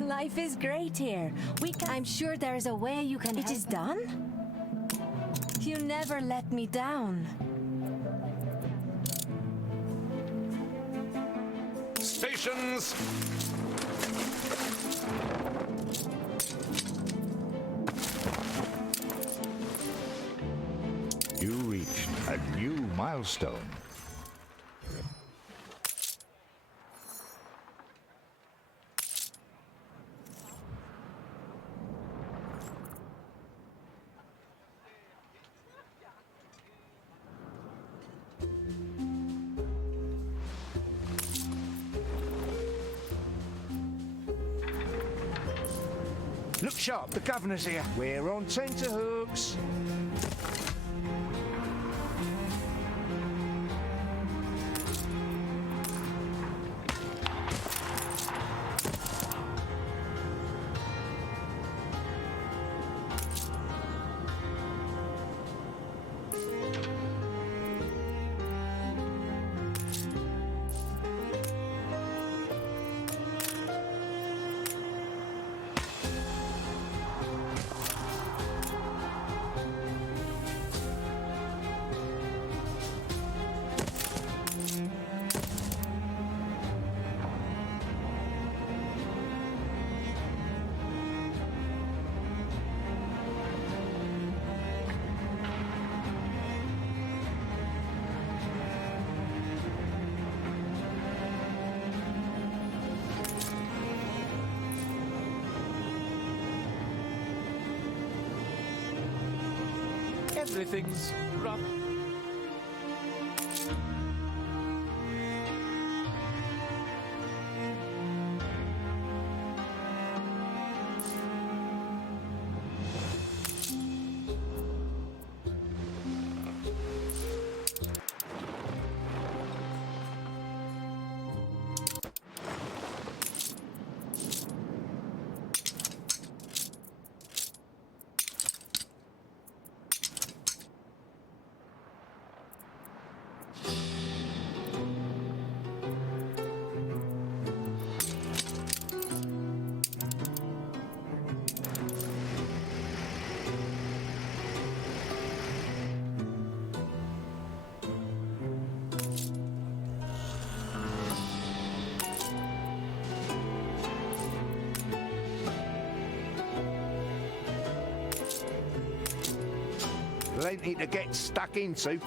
Life is great here. I'm sure there's a way you can It is done? You never let me down. Stations! You reached a new milestone. Look sharp, the governor's here. We're on tenterhooks. Everything's rough. Plenty to get stuck into.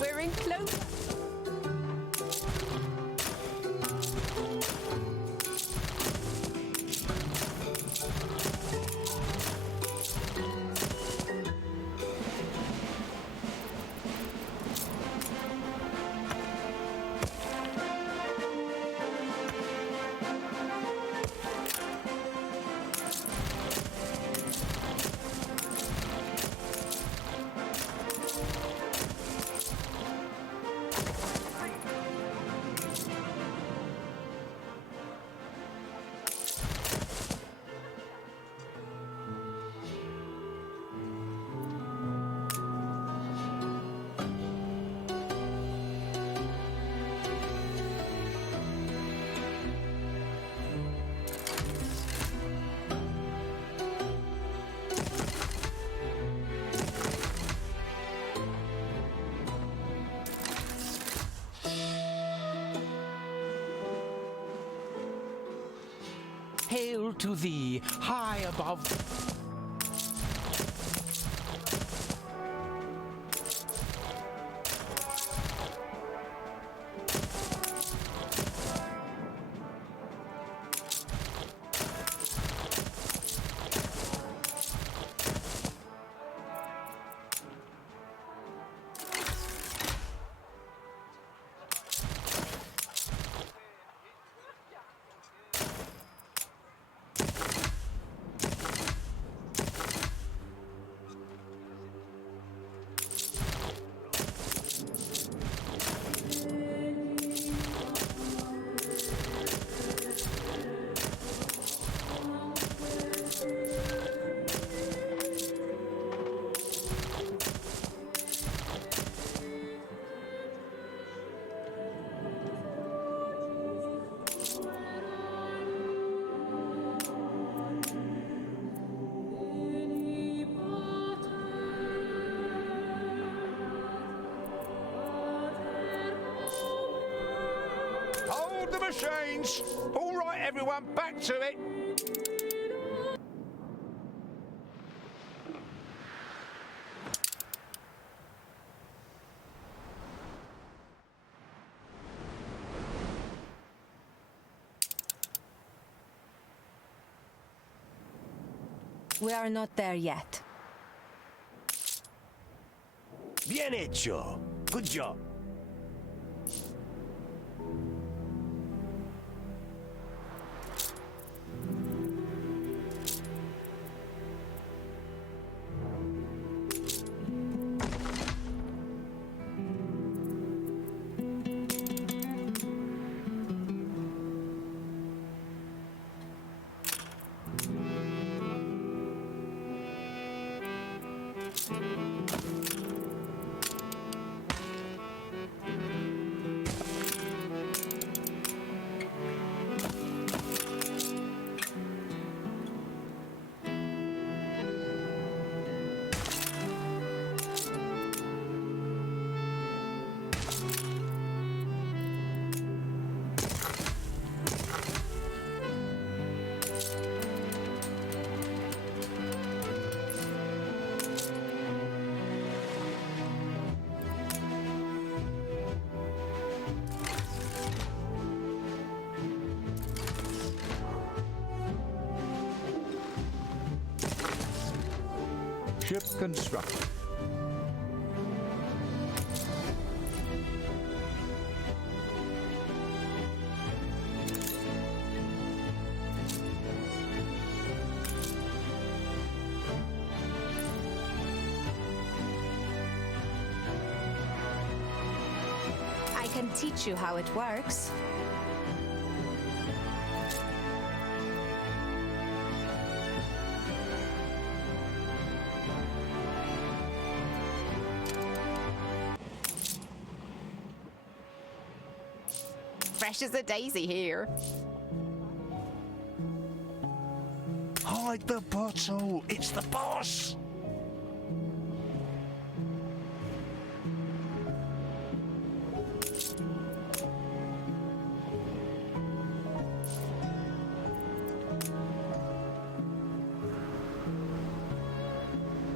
We're in close. Hail to thee, high above. changed. All right, everyone, back to it. We are not there yet. Bien hecho. Good job. Ship constructed. I can teach you how it works. Fresh as a daisy here. Hide the bottle. It's the boss.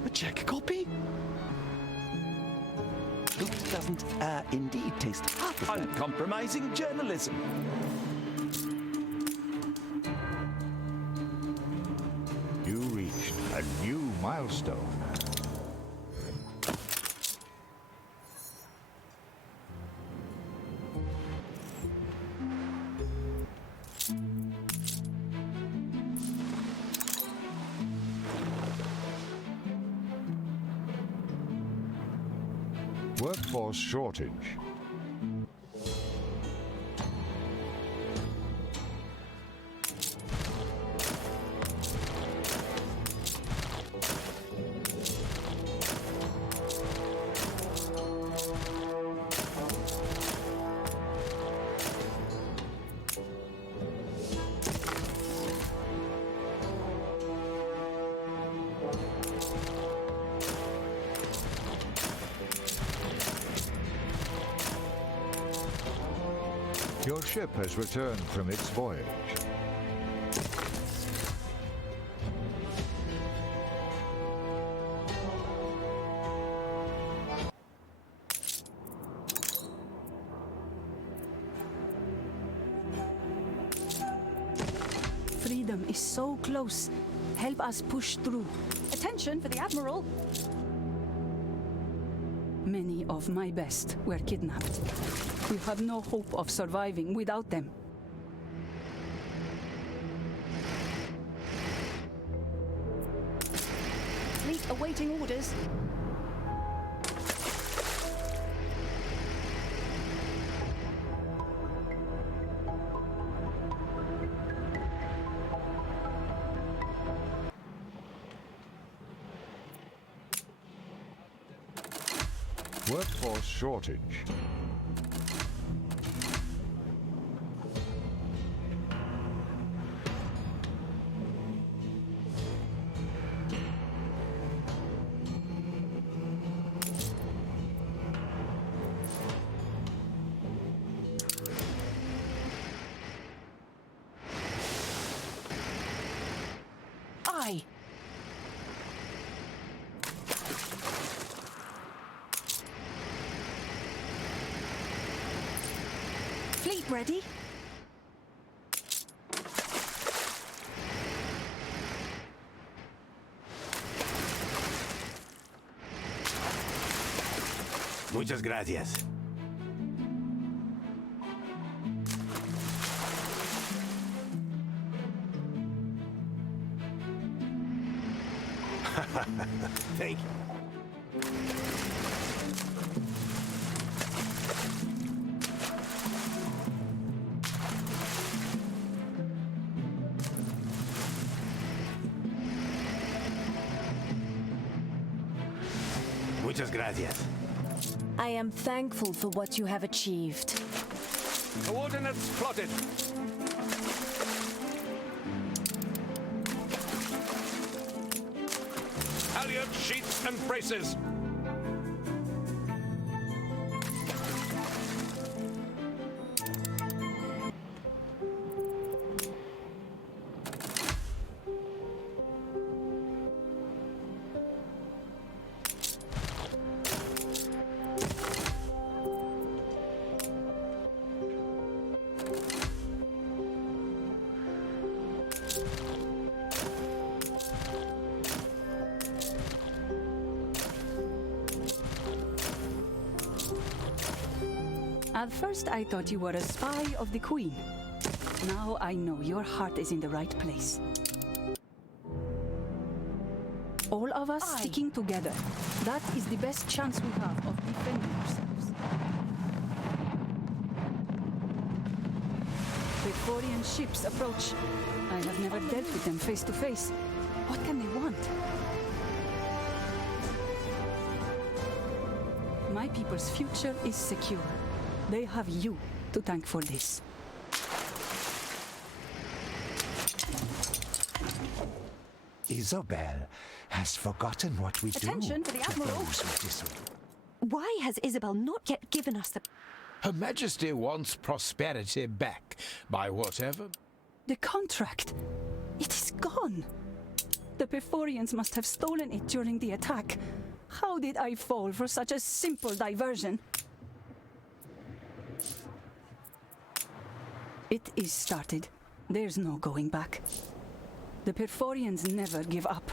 A check copy? It doesn't indeed taste half as uncompromising journalism. You reached a new milestone. Workforce shortage. Your ship has returned from its voyage. Freedom is so close. Help us push through. Attention for the Admiral. Many of my best were kidnapped. We have no hope of surviving without them. Fleet awaiting orders. Workforce shortage. Aye. Fleet ready? Muchas gracias. Thank you. Muchas gracias. I am thankful for what you have achieved. Coordinates plotted. Halyard sheets and braces. At first I thought you were a spy of the Queen. Now I know your heart is in the right place. All of us sticking together. That is the best chance we have of defending ourselves. Beforian ships approach. I have never dealt with them face to face. What can they want? My people's future is secure. They have you to thank for this. Isabel has forgotten what we Attention do to the Admiral. those who disobey. Why has Isabel not yet given us the... Her Majesty wants prosperity back by whatever. The contract. It is gone. The Perforians must have stolen it during the attack. How did I fall for such a simple diversion? It is started. There's no going back. The Perforians never give up.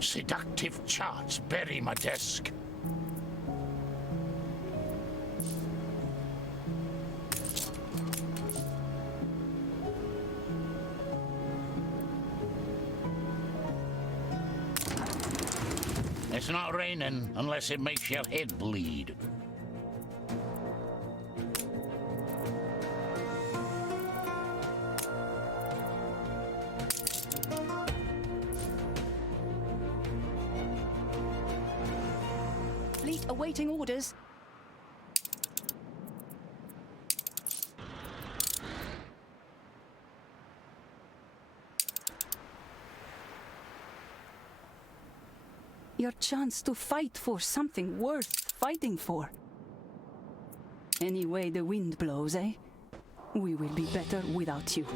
Seductive charts bury my desk. It's not raining unless it makes your head bleed. Fleet awaiting orders. Your chance to fight for something worth fighting for. Any way the wind blows, eh? We will be better without you.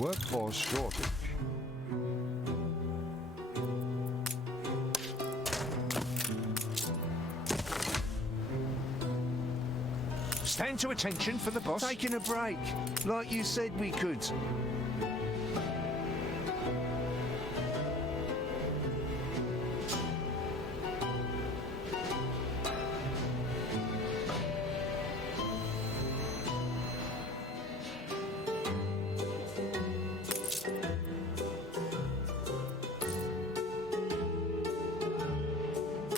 Workforce shortage. Stand to attention for the boss. Taking a break, like you said we could.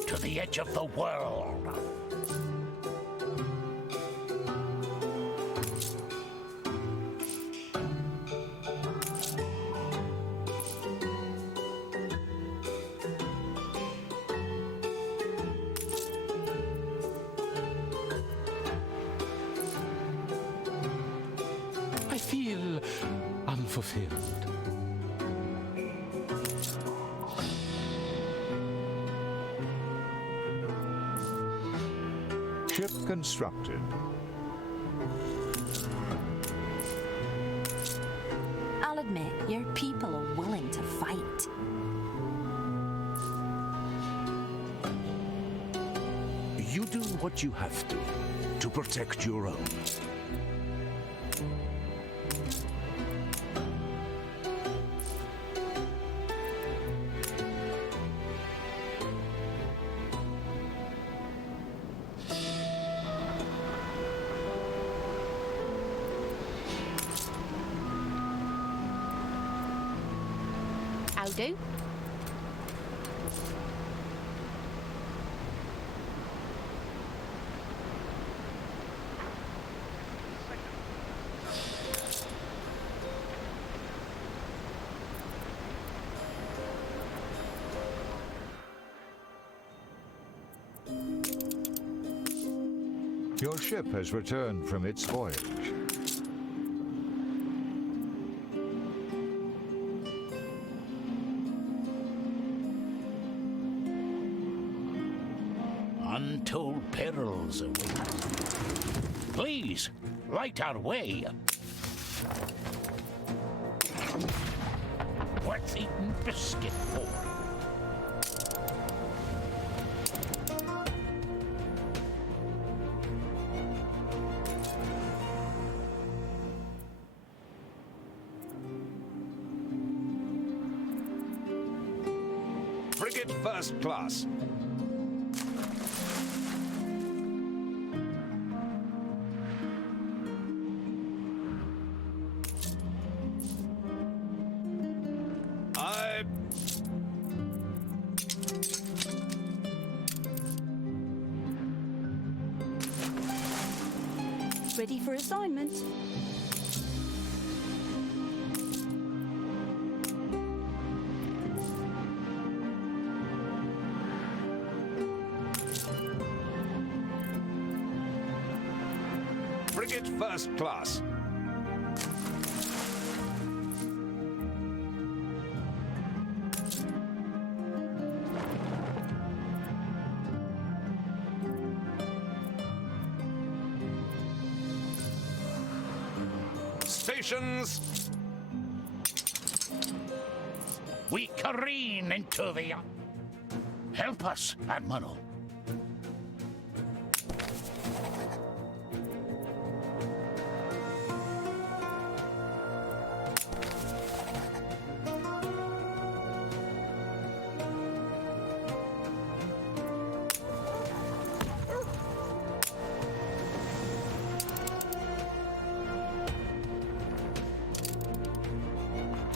To the edge of the world. I feel unfulfilled. Ship constructed. I'll admit, your people are willing to fight. You do what you have to protect your own. I'll do. Your ship has returned from its voyage. Untold perils await us. Please, light our way. What's eating biscuit for? Frigate first class. Ready for assignment. Frigate first class. Stations. We careen into the... Help us, Admiral.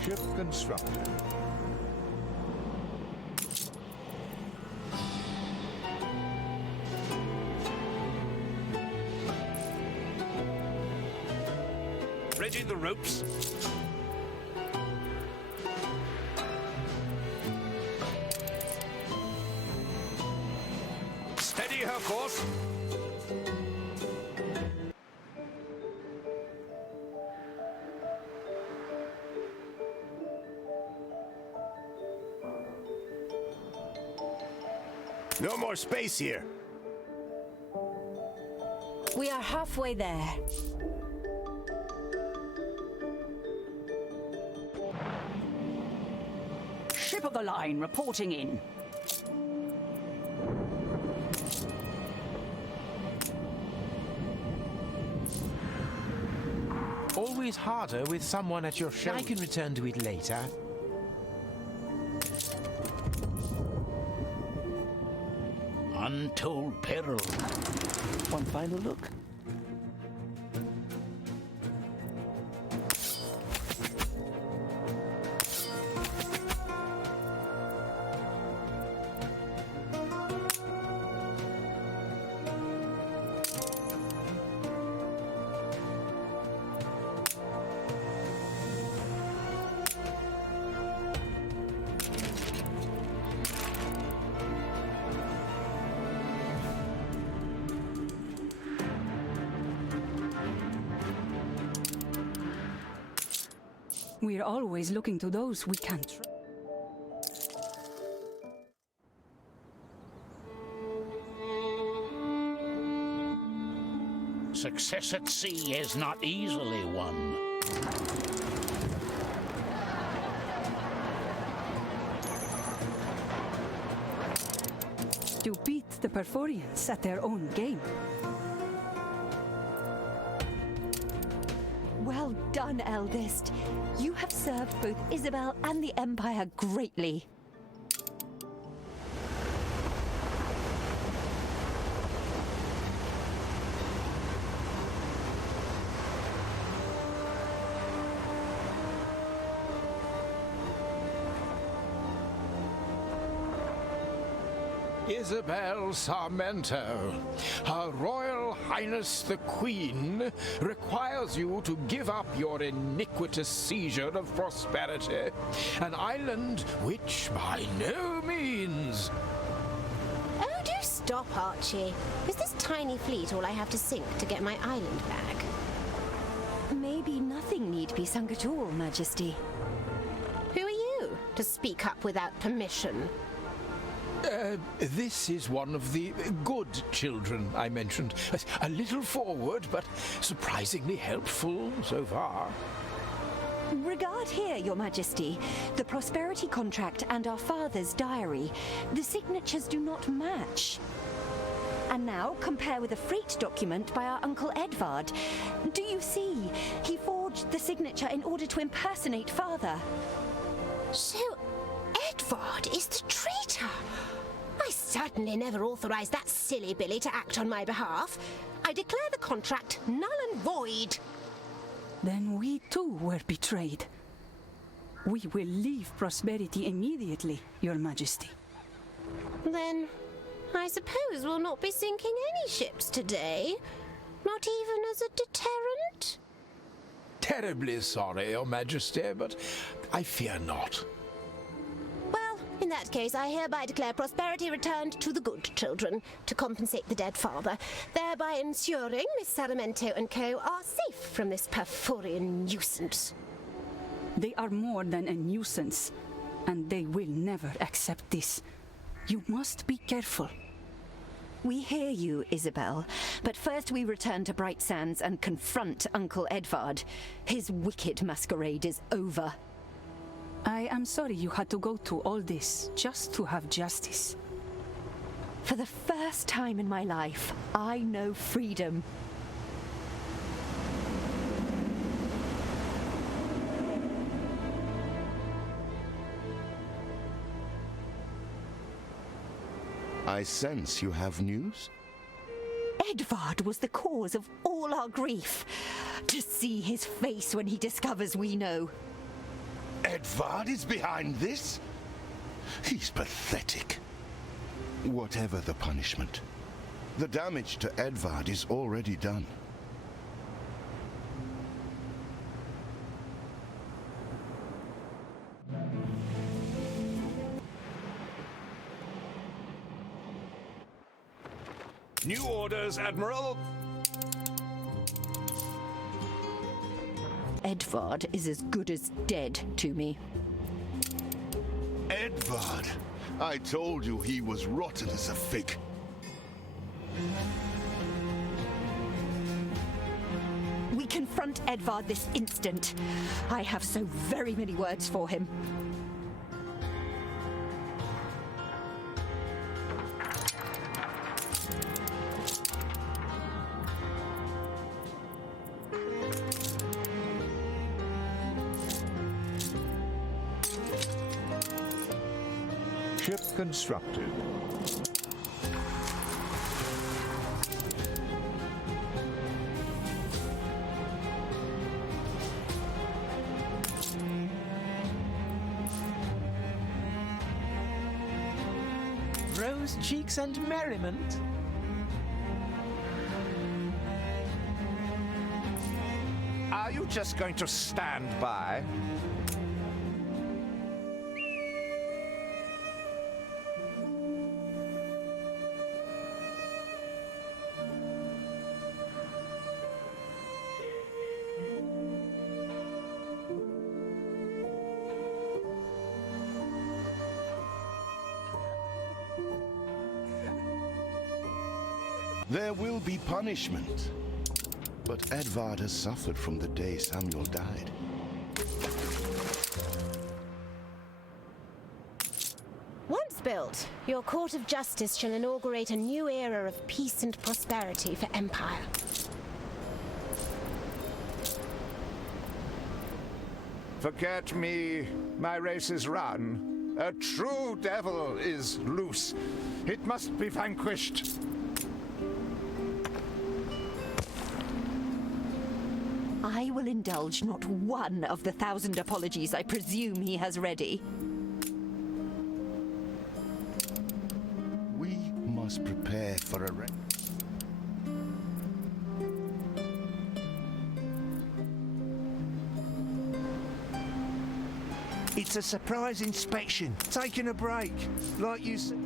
Ship constructed. Ready the ropes. Steady her course. No more space here. We are halfway there. Ship of the line reporting in. Always harder with someone at your shoulder. I can return to it later. Untold peril. One final look. We're always looking to those we can't trust. Success at sea is not easily won. To beat the Perforians at their own game. Well done, eldest. You have served both Isabel and the Empire greatly. Isabel Sarmento, Her Royal Highness the Queen requires you to give up your iniquitous seizure of prosperity, an island which by no means... Oh, do stop, Archie. Is this tiny fleet all I have to sink to get my island back? Maybe nothing need be sunk at all, Majesty. Who are you to speak up without permission? This is one of the good children I mentioned. A little forward, but surprisingly helpful so far. Regard here, Your Majesty. The prosperity contract and our father's diary. The signatures do not match. And now compare with a freight document by our Uncle Edvard. Do you see? He forged the signature in order to impersonate father. So, Edvard is the traitor? I certainly never authorized that silly Billy to act on my behalf. I declare the contract null and void. Then we too were betrayed. We will leave prosperity immediately, Your Majesty. Then, I suppose we'll not be sinking any ships today. Not even as a deterrent? Terribly sorry, Your Majesty, but I fear not. Well, in that case, I hereby declare prosperity returned to the good children to compensate the dead father, thereby ensuring Miss Sarmento and co. are safe from this Perforian nuisance. They are more than a nuisance, and they will never accept this. You must be careful. We hear you, Isabel, but first we return to Bright Sands and confront Uncle Edvard. His wicked masquerade is over. I am sorry you had to go through all this just to have justice. For the first time in my life, I know freedom. I sense you have news? Edvard was the cause of all our grief. To see his face when he discovers we know. Edvard is behind this? He's pathetic. Whatever the punishment, the damage to Edvard is already done. New orders, Admiral. Edvard is as good as dead to me. Edvard? I told you he was rotten as a fig. We confront Edvard this instant. I have so very many words for him. Ship constructed. Rose cheeks and merriment. Are you just going to stand by? There will be punishment. But Edvard has suffered from the day Samuel died. Once built, your court of justice shall inaugurate a new era of peace and prosperity for Empire. Forget me, my race is run. A true devil is loose. It must be vanquished. I will indulge not one of the 1,000 apologies I presume he has ready. We must prepare for a It's a surprise inspection. Taking a break, like you said.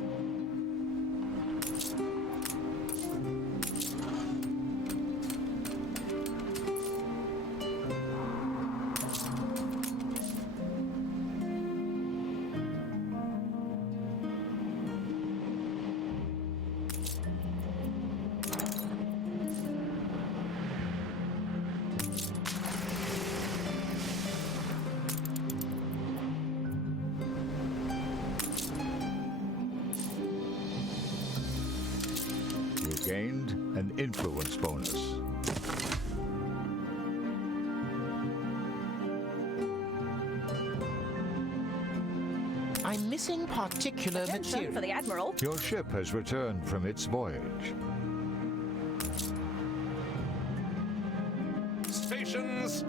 Gained an influence bonus. I'm missing particular material. For the Admiral. Your ship has returned from its voyage. Stations!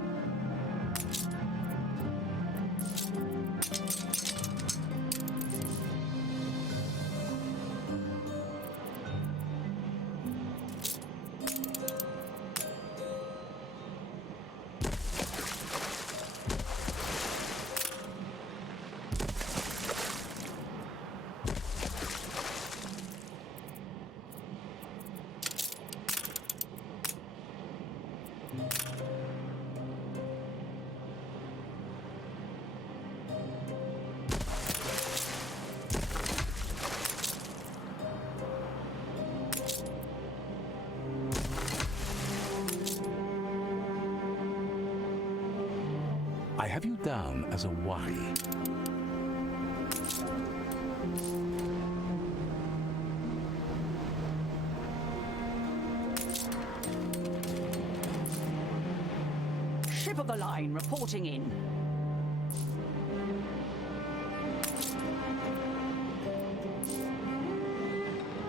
I have you down as a worry. Ship of the line reporting in.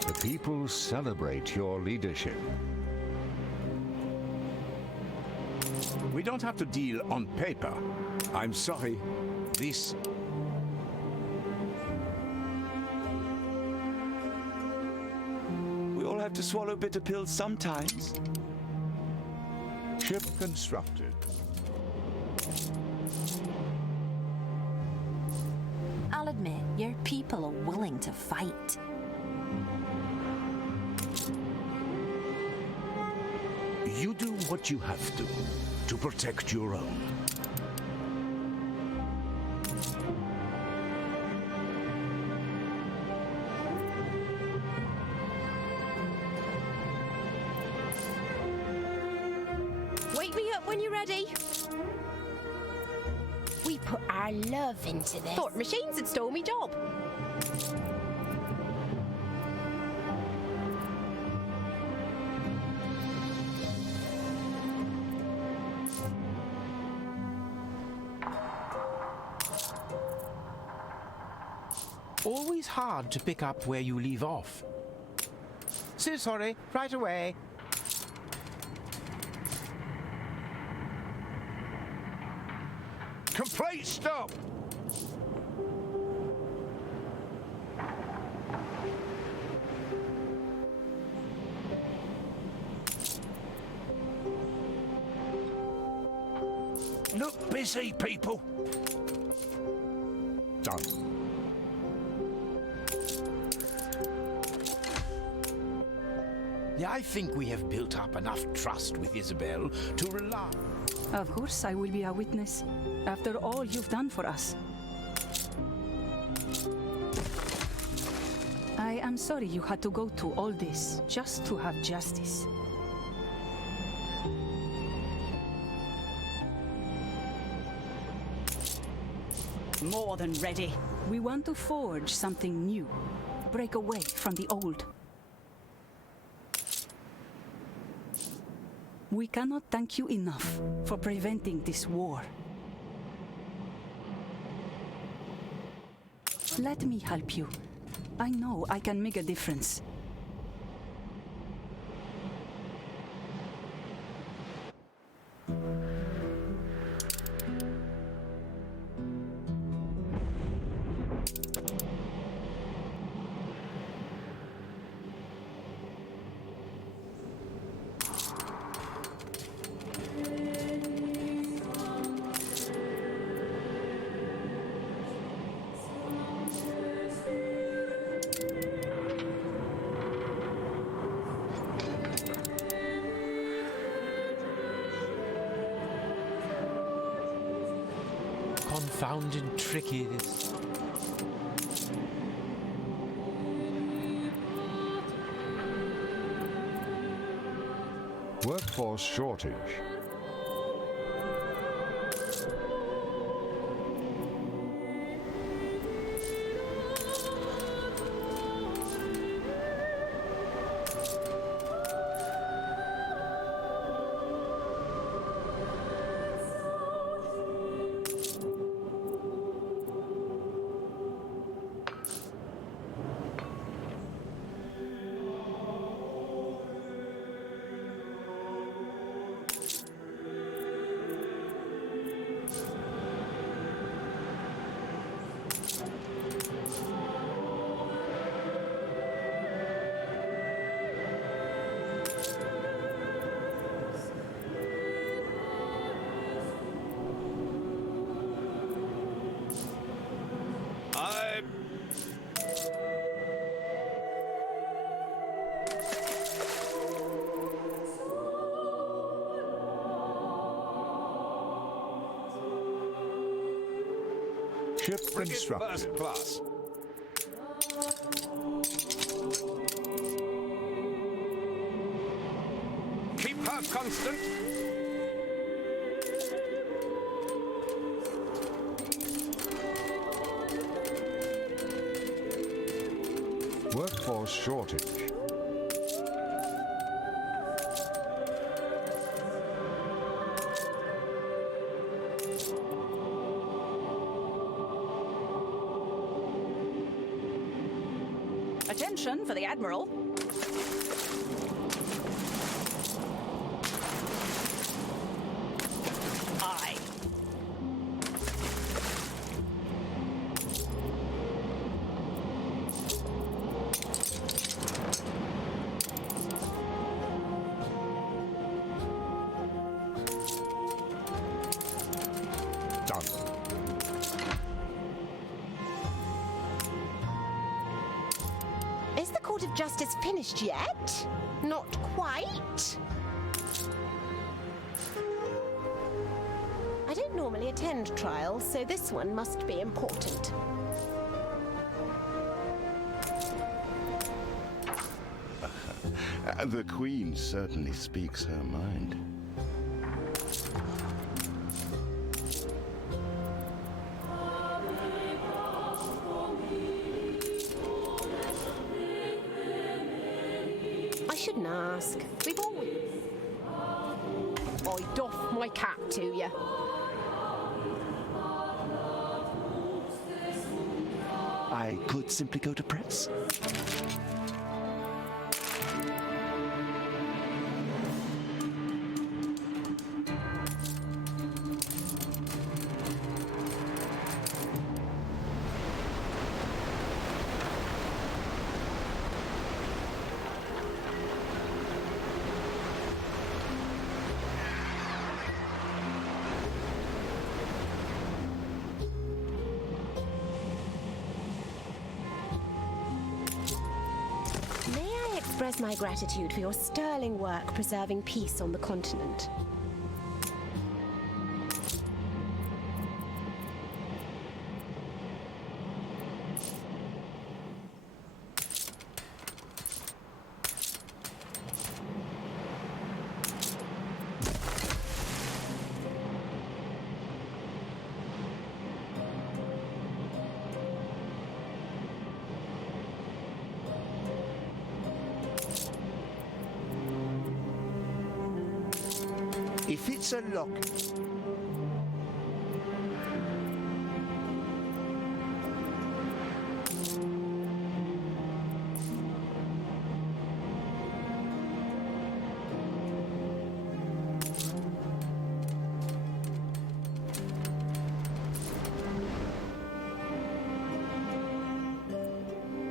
The people celebrate your leadership. We don't have to deal on paper. I'm sorry. This... We all have to swallow bitter pills sometimes. Ship constructed. I'll admit, your people are willing to fight. You do what you have to protect your own. Wake me up when you're ready. We put our love into this. Thought machines had stole me job. Always hard to pick up where you leave off. So sorry, right away. Complete stop! Look busy, people. Done. I think we have built up enough trust with Isabel to rely. Of course, I will be a witness. After all you've done for us. I am sorry you had to go to all this just to have justice. More than ready. We want to forge something new. Break away from the old. We cannot thank you enough for preventing this war. Let me help you. I know I can make a difference. Confounding tricky this. Workforce shortage. Ship Frigate instructed. first class. Keep her constant. Workforce shortage. Attention for the Admiral. Aye. Done. Is the Court of Justice finished yet? Not quite. I don't normally attend trials, so this one must be important. The Queen certainly speaks her mind. I shouldn't ask. We've always... I doff my cap to you. I could simply go to press. Express my gratitude for your sterling work preserving peace on the continent. If it's a lock...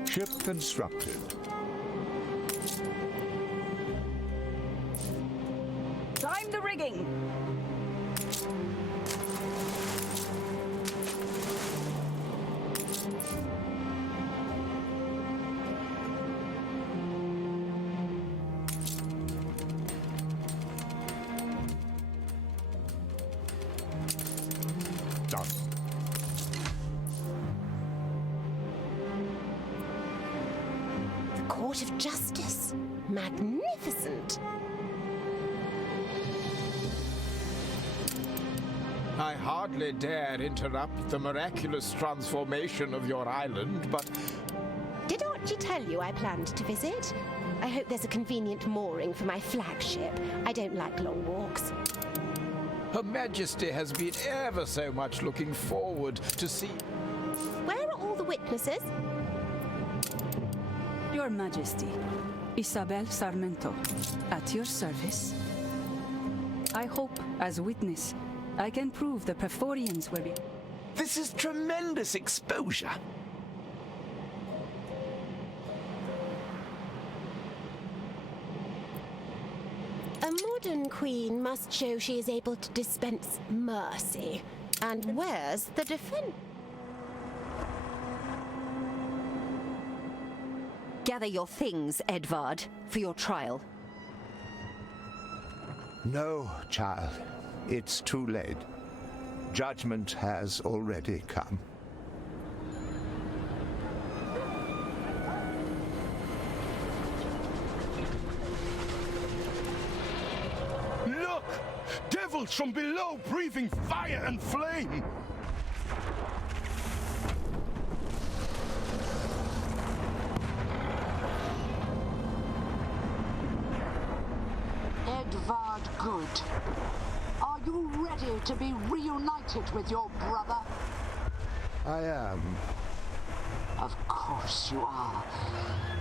Ship constructed. Time the rigging. Done. The Court of Justice. Magnificent. I hardly dare interrupt the miraculous transformation of your island, but... Did Archie tell you I planned to visit? I hope there's a convenient mooring for my flagship. I don't like long walks. Her Majesty has been ever so much looking forward to see... Where are all the witnesses? Your Majesty, Isabel Sarmento, at your service. I hope, as witness, I can prove the Perforians were... This is tremendous exposure. A modern queen must show she is able to dispense mercy. And where's the defense? Gather your things, Edvard, for your trial. No, child. It's too late. Judgment has already come. Look! Devils from below breathing fire and flame! Edvard Good. Are you ready to be reunited with your brother? I am. Of course you are.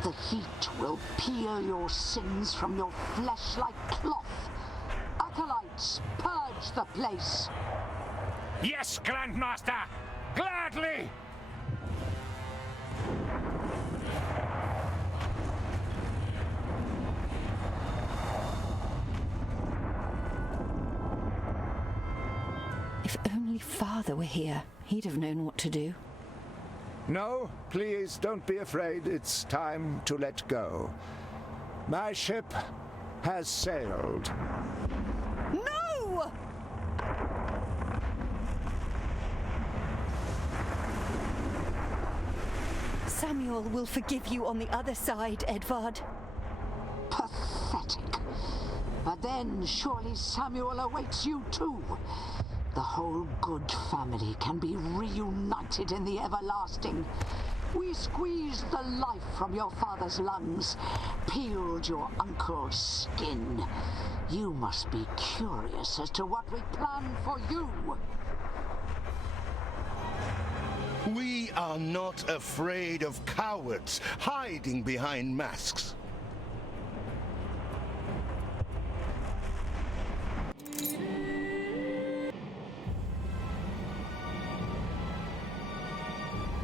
The heat will peel your sins from your flesh like cloth. Acolytes, purge the place. Yes, Grandmaster! Gladly! If only Father were here, he'd have known what to do. No, please don't be afraid. It's time to let go. My ship has sailed. No! Samuel will forgive you on the other side, Edvard. Pathetic. But then surely Samuel awaits you too. The whole Good family can be reunited in the everlasting. We squeezed the life from your father's lungs, peeled your uncle's skin. You must be curious as to what we plan for you. We are not afraid of cowards hiding behind masks.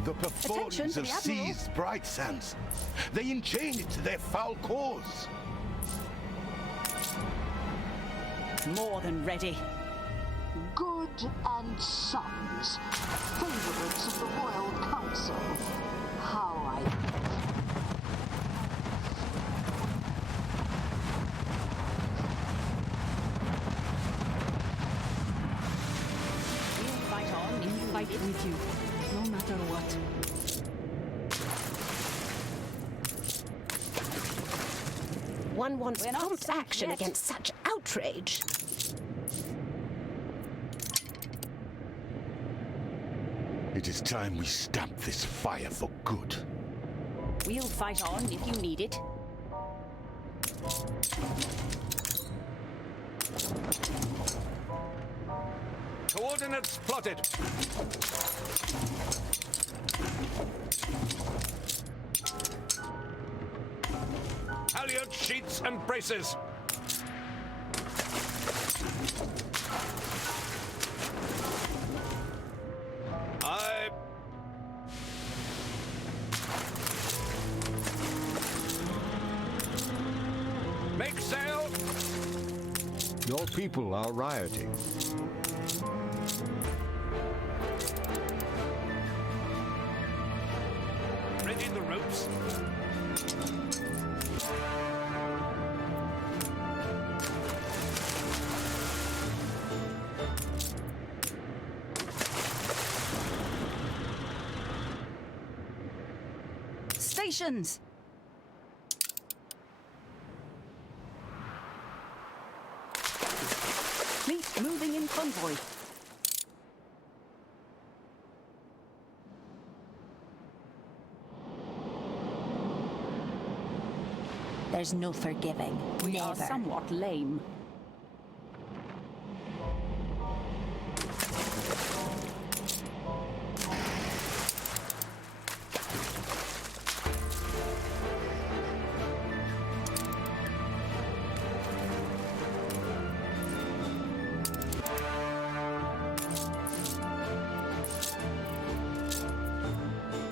The Perforians have seized Bright Sands. They enchain it to their foul cause. More than ready. Good and sons, favorites of the Royal Council. How I... We'll fight on if you fight with you, no matter what. One wants prompt action against such outrage. It is time we stamp this fire for good. We'll fight on if you need it. Coordinates plotted. Halyard sheets and braces. Make sail! Your people are rioting. Ready the ropes. Stations! Fleet moving in convoy. There's no forgiving. We are Never. somewhat lame.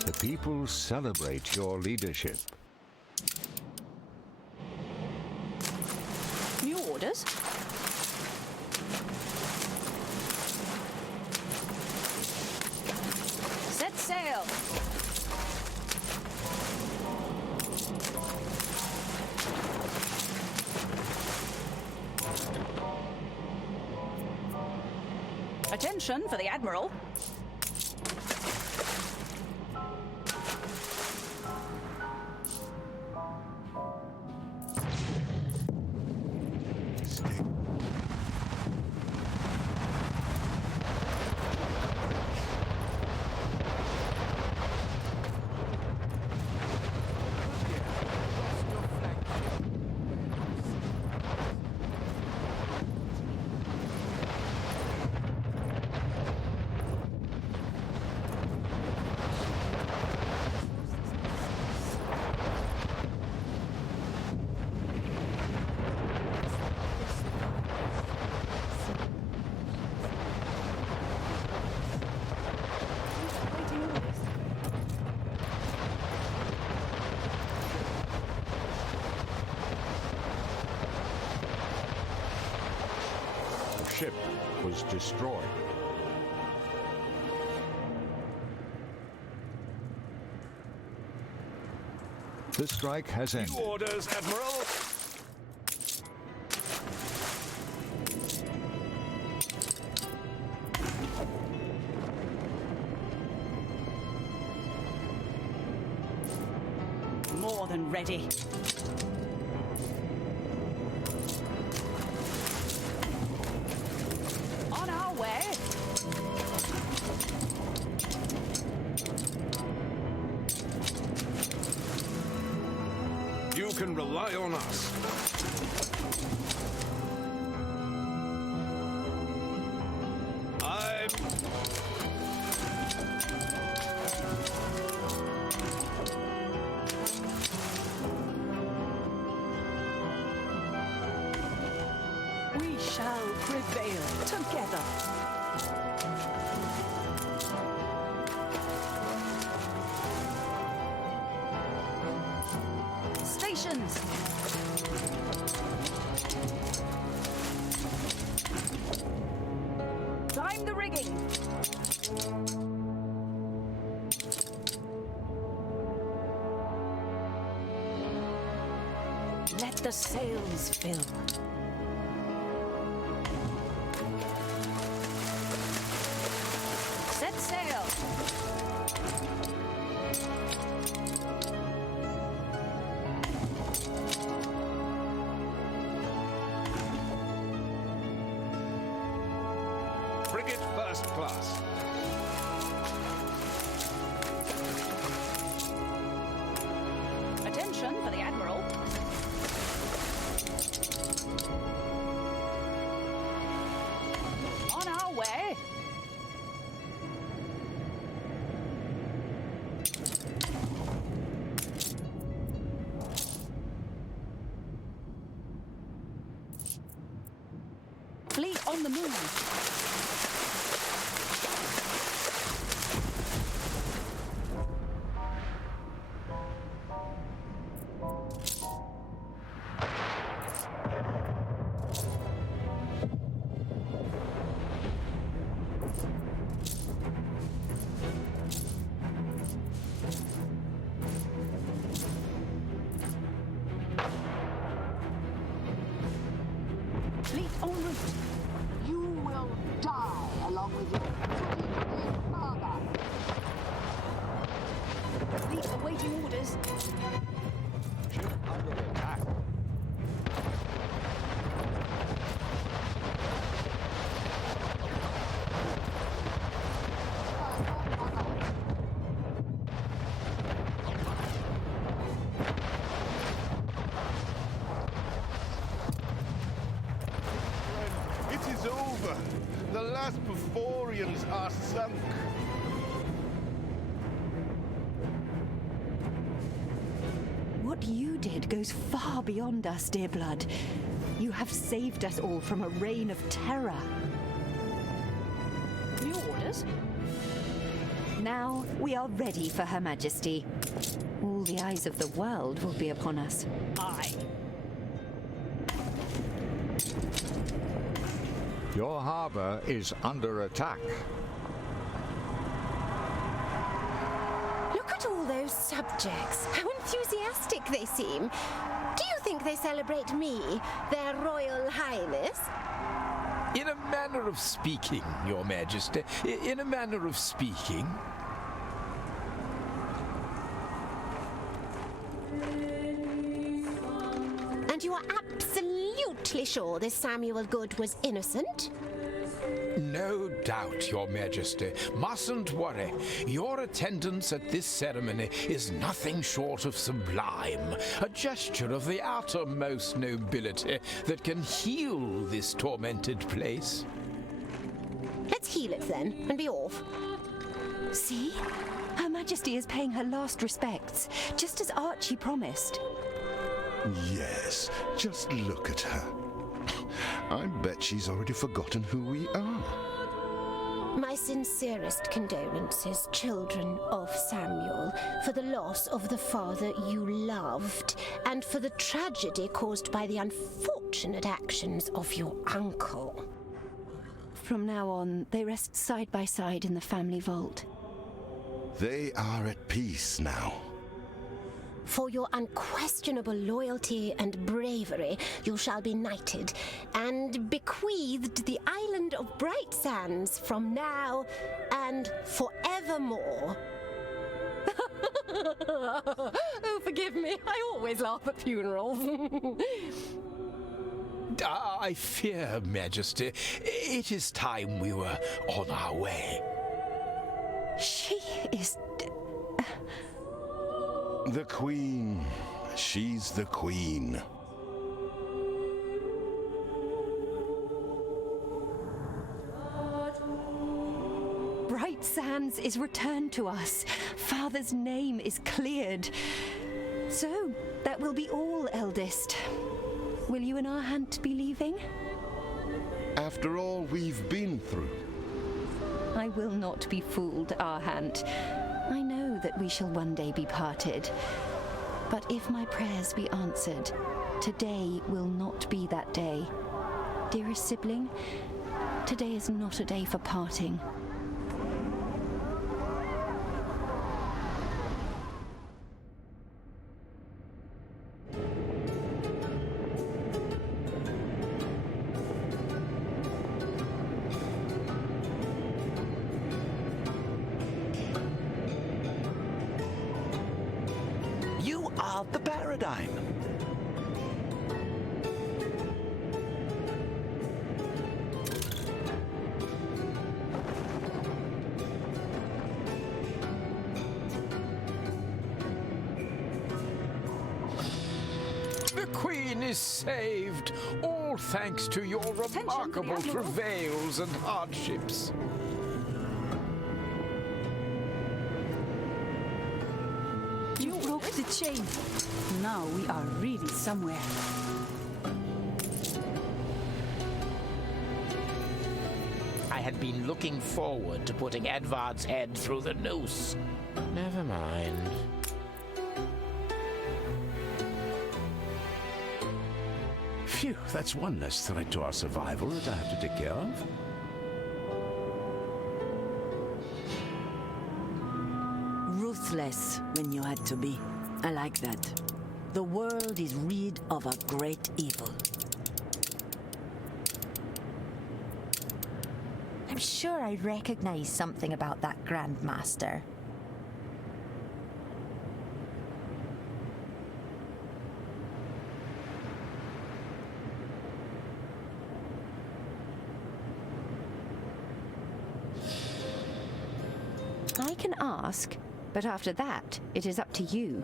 The people celebrate your leadership. New orders? Set sail! Attention for the Admiral. The ship was destroyed. The strike has ended. New orders, Admiral. More than ready. On our way. You can rely on us. We shall prevail together. Stations! Climb the rigging! Let the sails fill. Set sail! Frigate first class. Attention for the Admiral. on the move. Fleet en route. You will die along with your dear father. Fleet awaiting orders. Ship under attack. It is over. The last Perforians are sunk. What you did goes far beyond us, dear blood. You have saved us all from a reign of terror. New orders? Now we are ready for Her Majesty. All the eyes of the world will be upon us. Aye. Your harbor is under attack. Look at all those subjects. How enthusiastic they seem. Do you think they celebrate me, their Royal Highness? In a manner of speaking, Your Majesty. In a manner of speaking. And you are absolutely sure this Samuel Good was innocent? No doubt, Your Majesty. Mustn't worry. Your attendance at this ceremony is nothing short of sublime. A gesture of the uttermost nobility that can heal this tormented place. Let's heal it then, and be off. See? Her Majesty is paying her last respects, just as Archie promised. Yes, just look at her. I bet she's already forgotten who we are. My sincerest condolences, children of Samuel, for the loss of the father you loved, and for the tragedy caused by the unfortunate actions of your uncle. From now on, they rest side by side in the family vault. They are at peace now. For your unquestionable loyalty and bravery, you shall be knighted and bequeathed the island of Bright Sands from now and forevermore. Oh, forgive me. I always laugh at funerals. I fear, Majesty, it is time we were on our way. She is... The Queen. She's the Queen. Bright Sands is returned to us. Father's name is cleared. So, that will be all, eldest. Will you and our Hunt be leaving? After all we've been through. I will not be fooled, Arhant. I know that we shall one day be parted. But if my prayers be answered, today will not be that day. Dearest sibling, today is not a day for parting. You are the paradigm. The Queen is saved, all thanks to your remarkable travails and hardships. You broke the chain. Now we are really somewhere. I had been looking forward to putting Edvard's head through the noose. Never mind. Phew, that's one less threat to our survival that I have to take care of. Ruthless when you had to be. I like that. The world is rid of a great evil. I'm sure I recognize something about that Grandmaster. I can ask, but after that, it is up to you.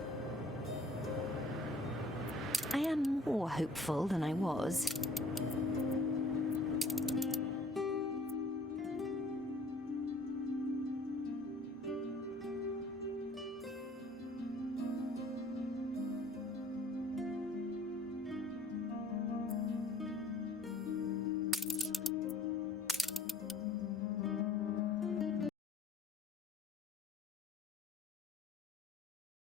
I am more hopeful than I was.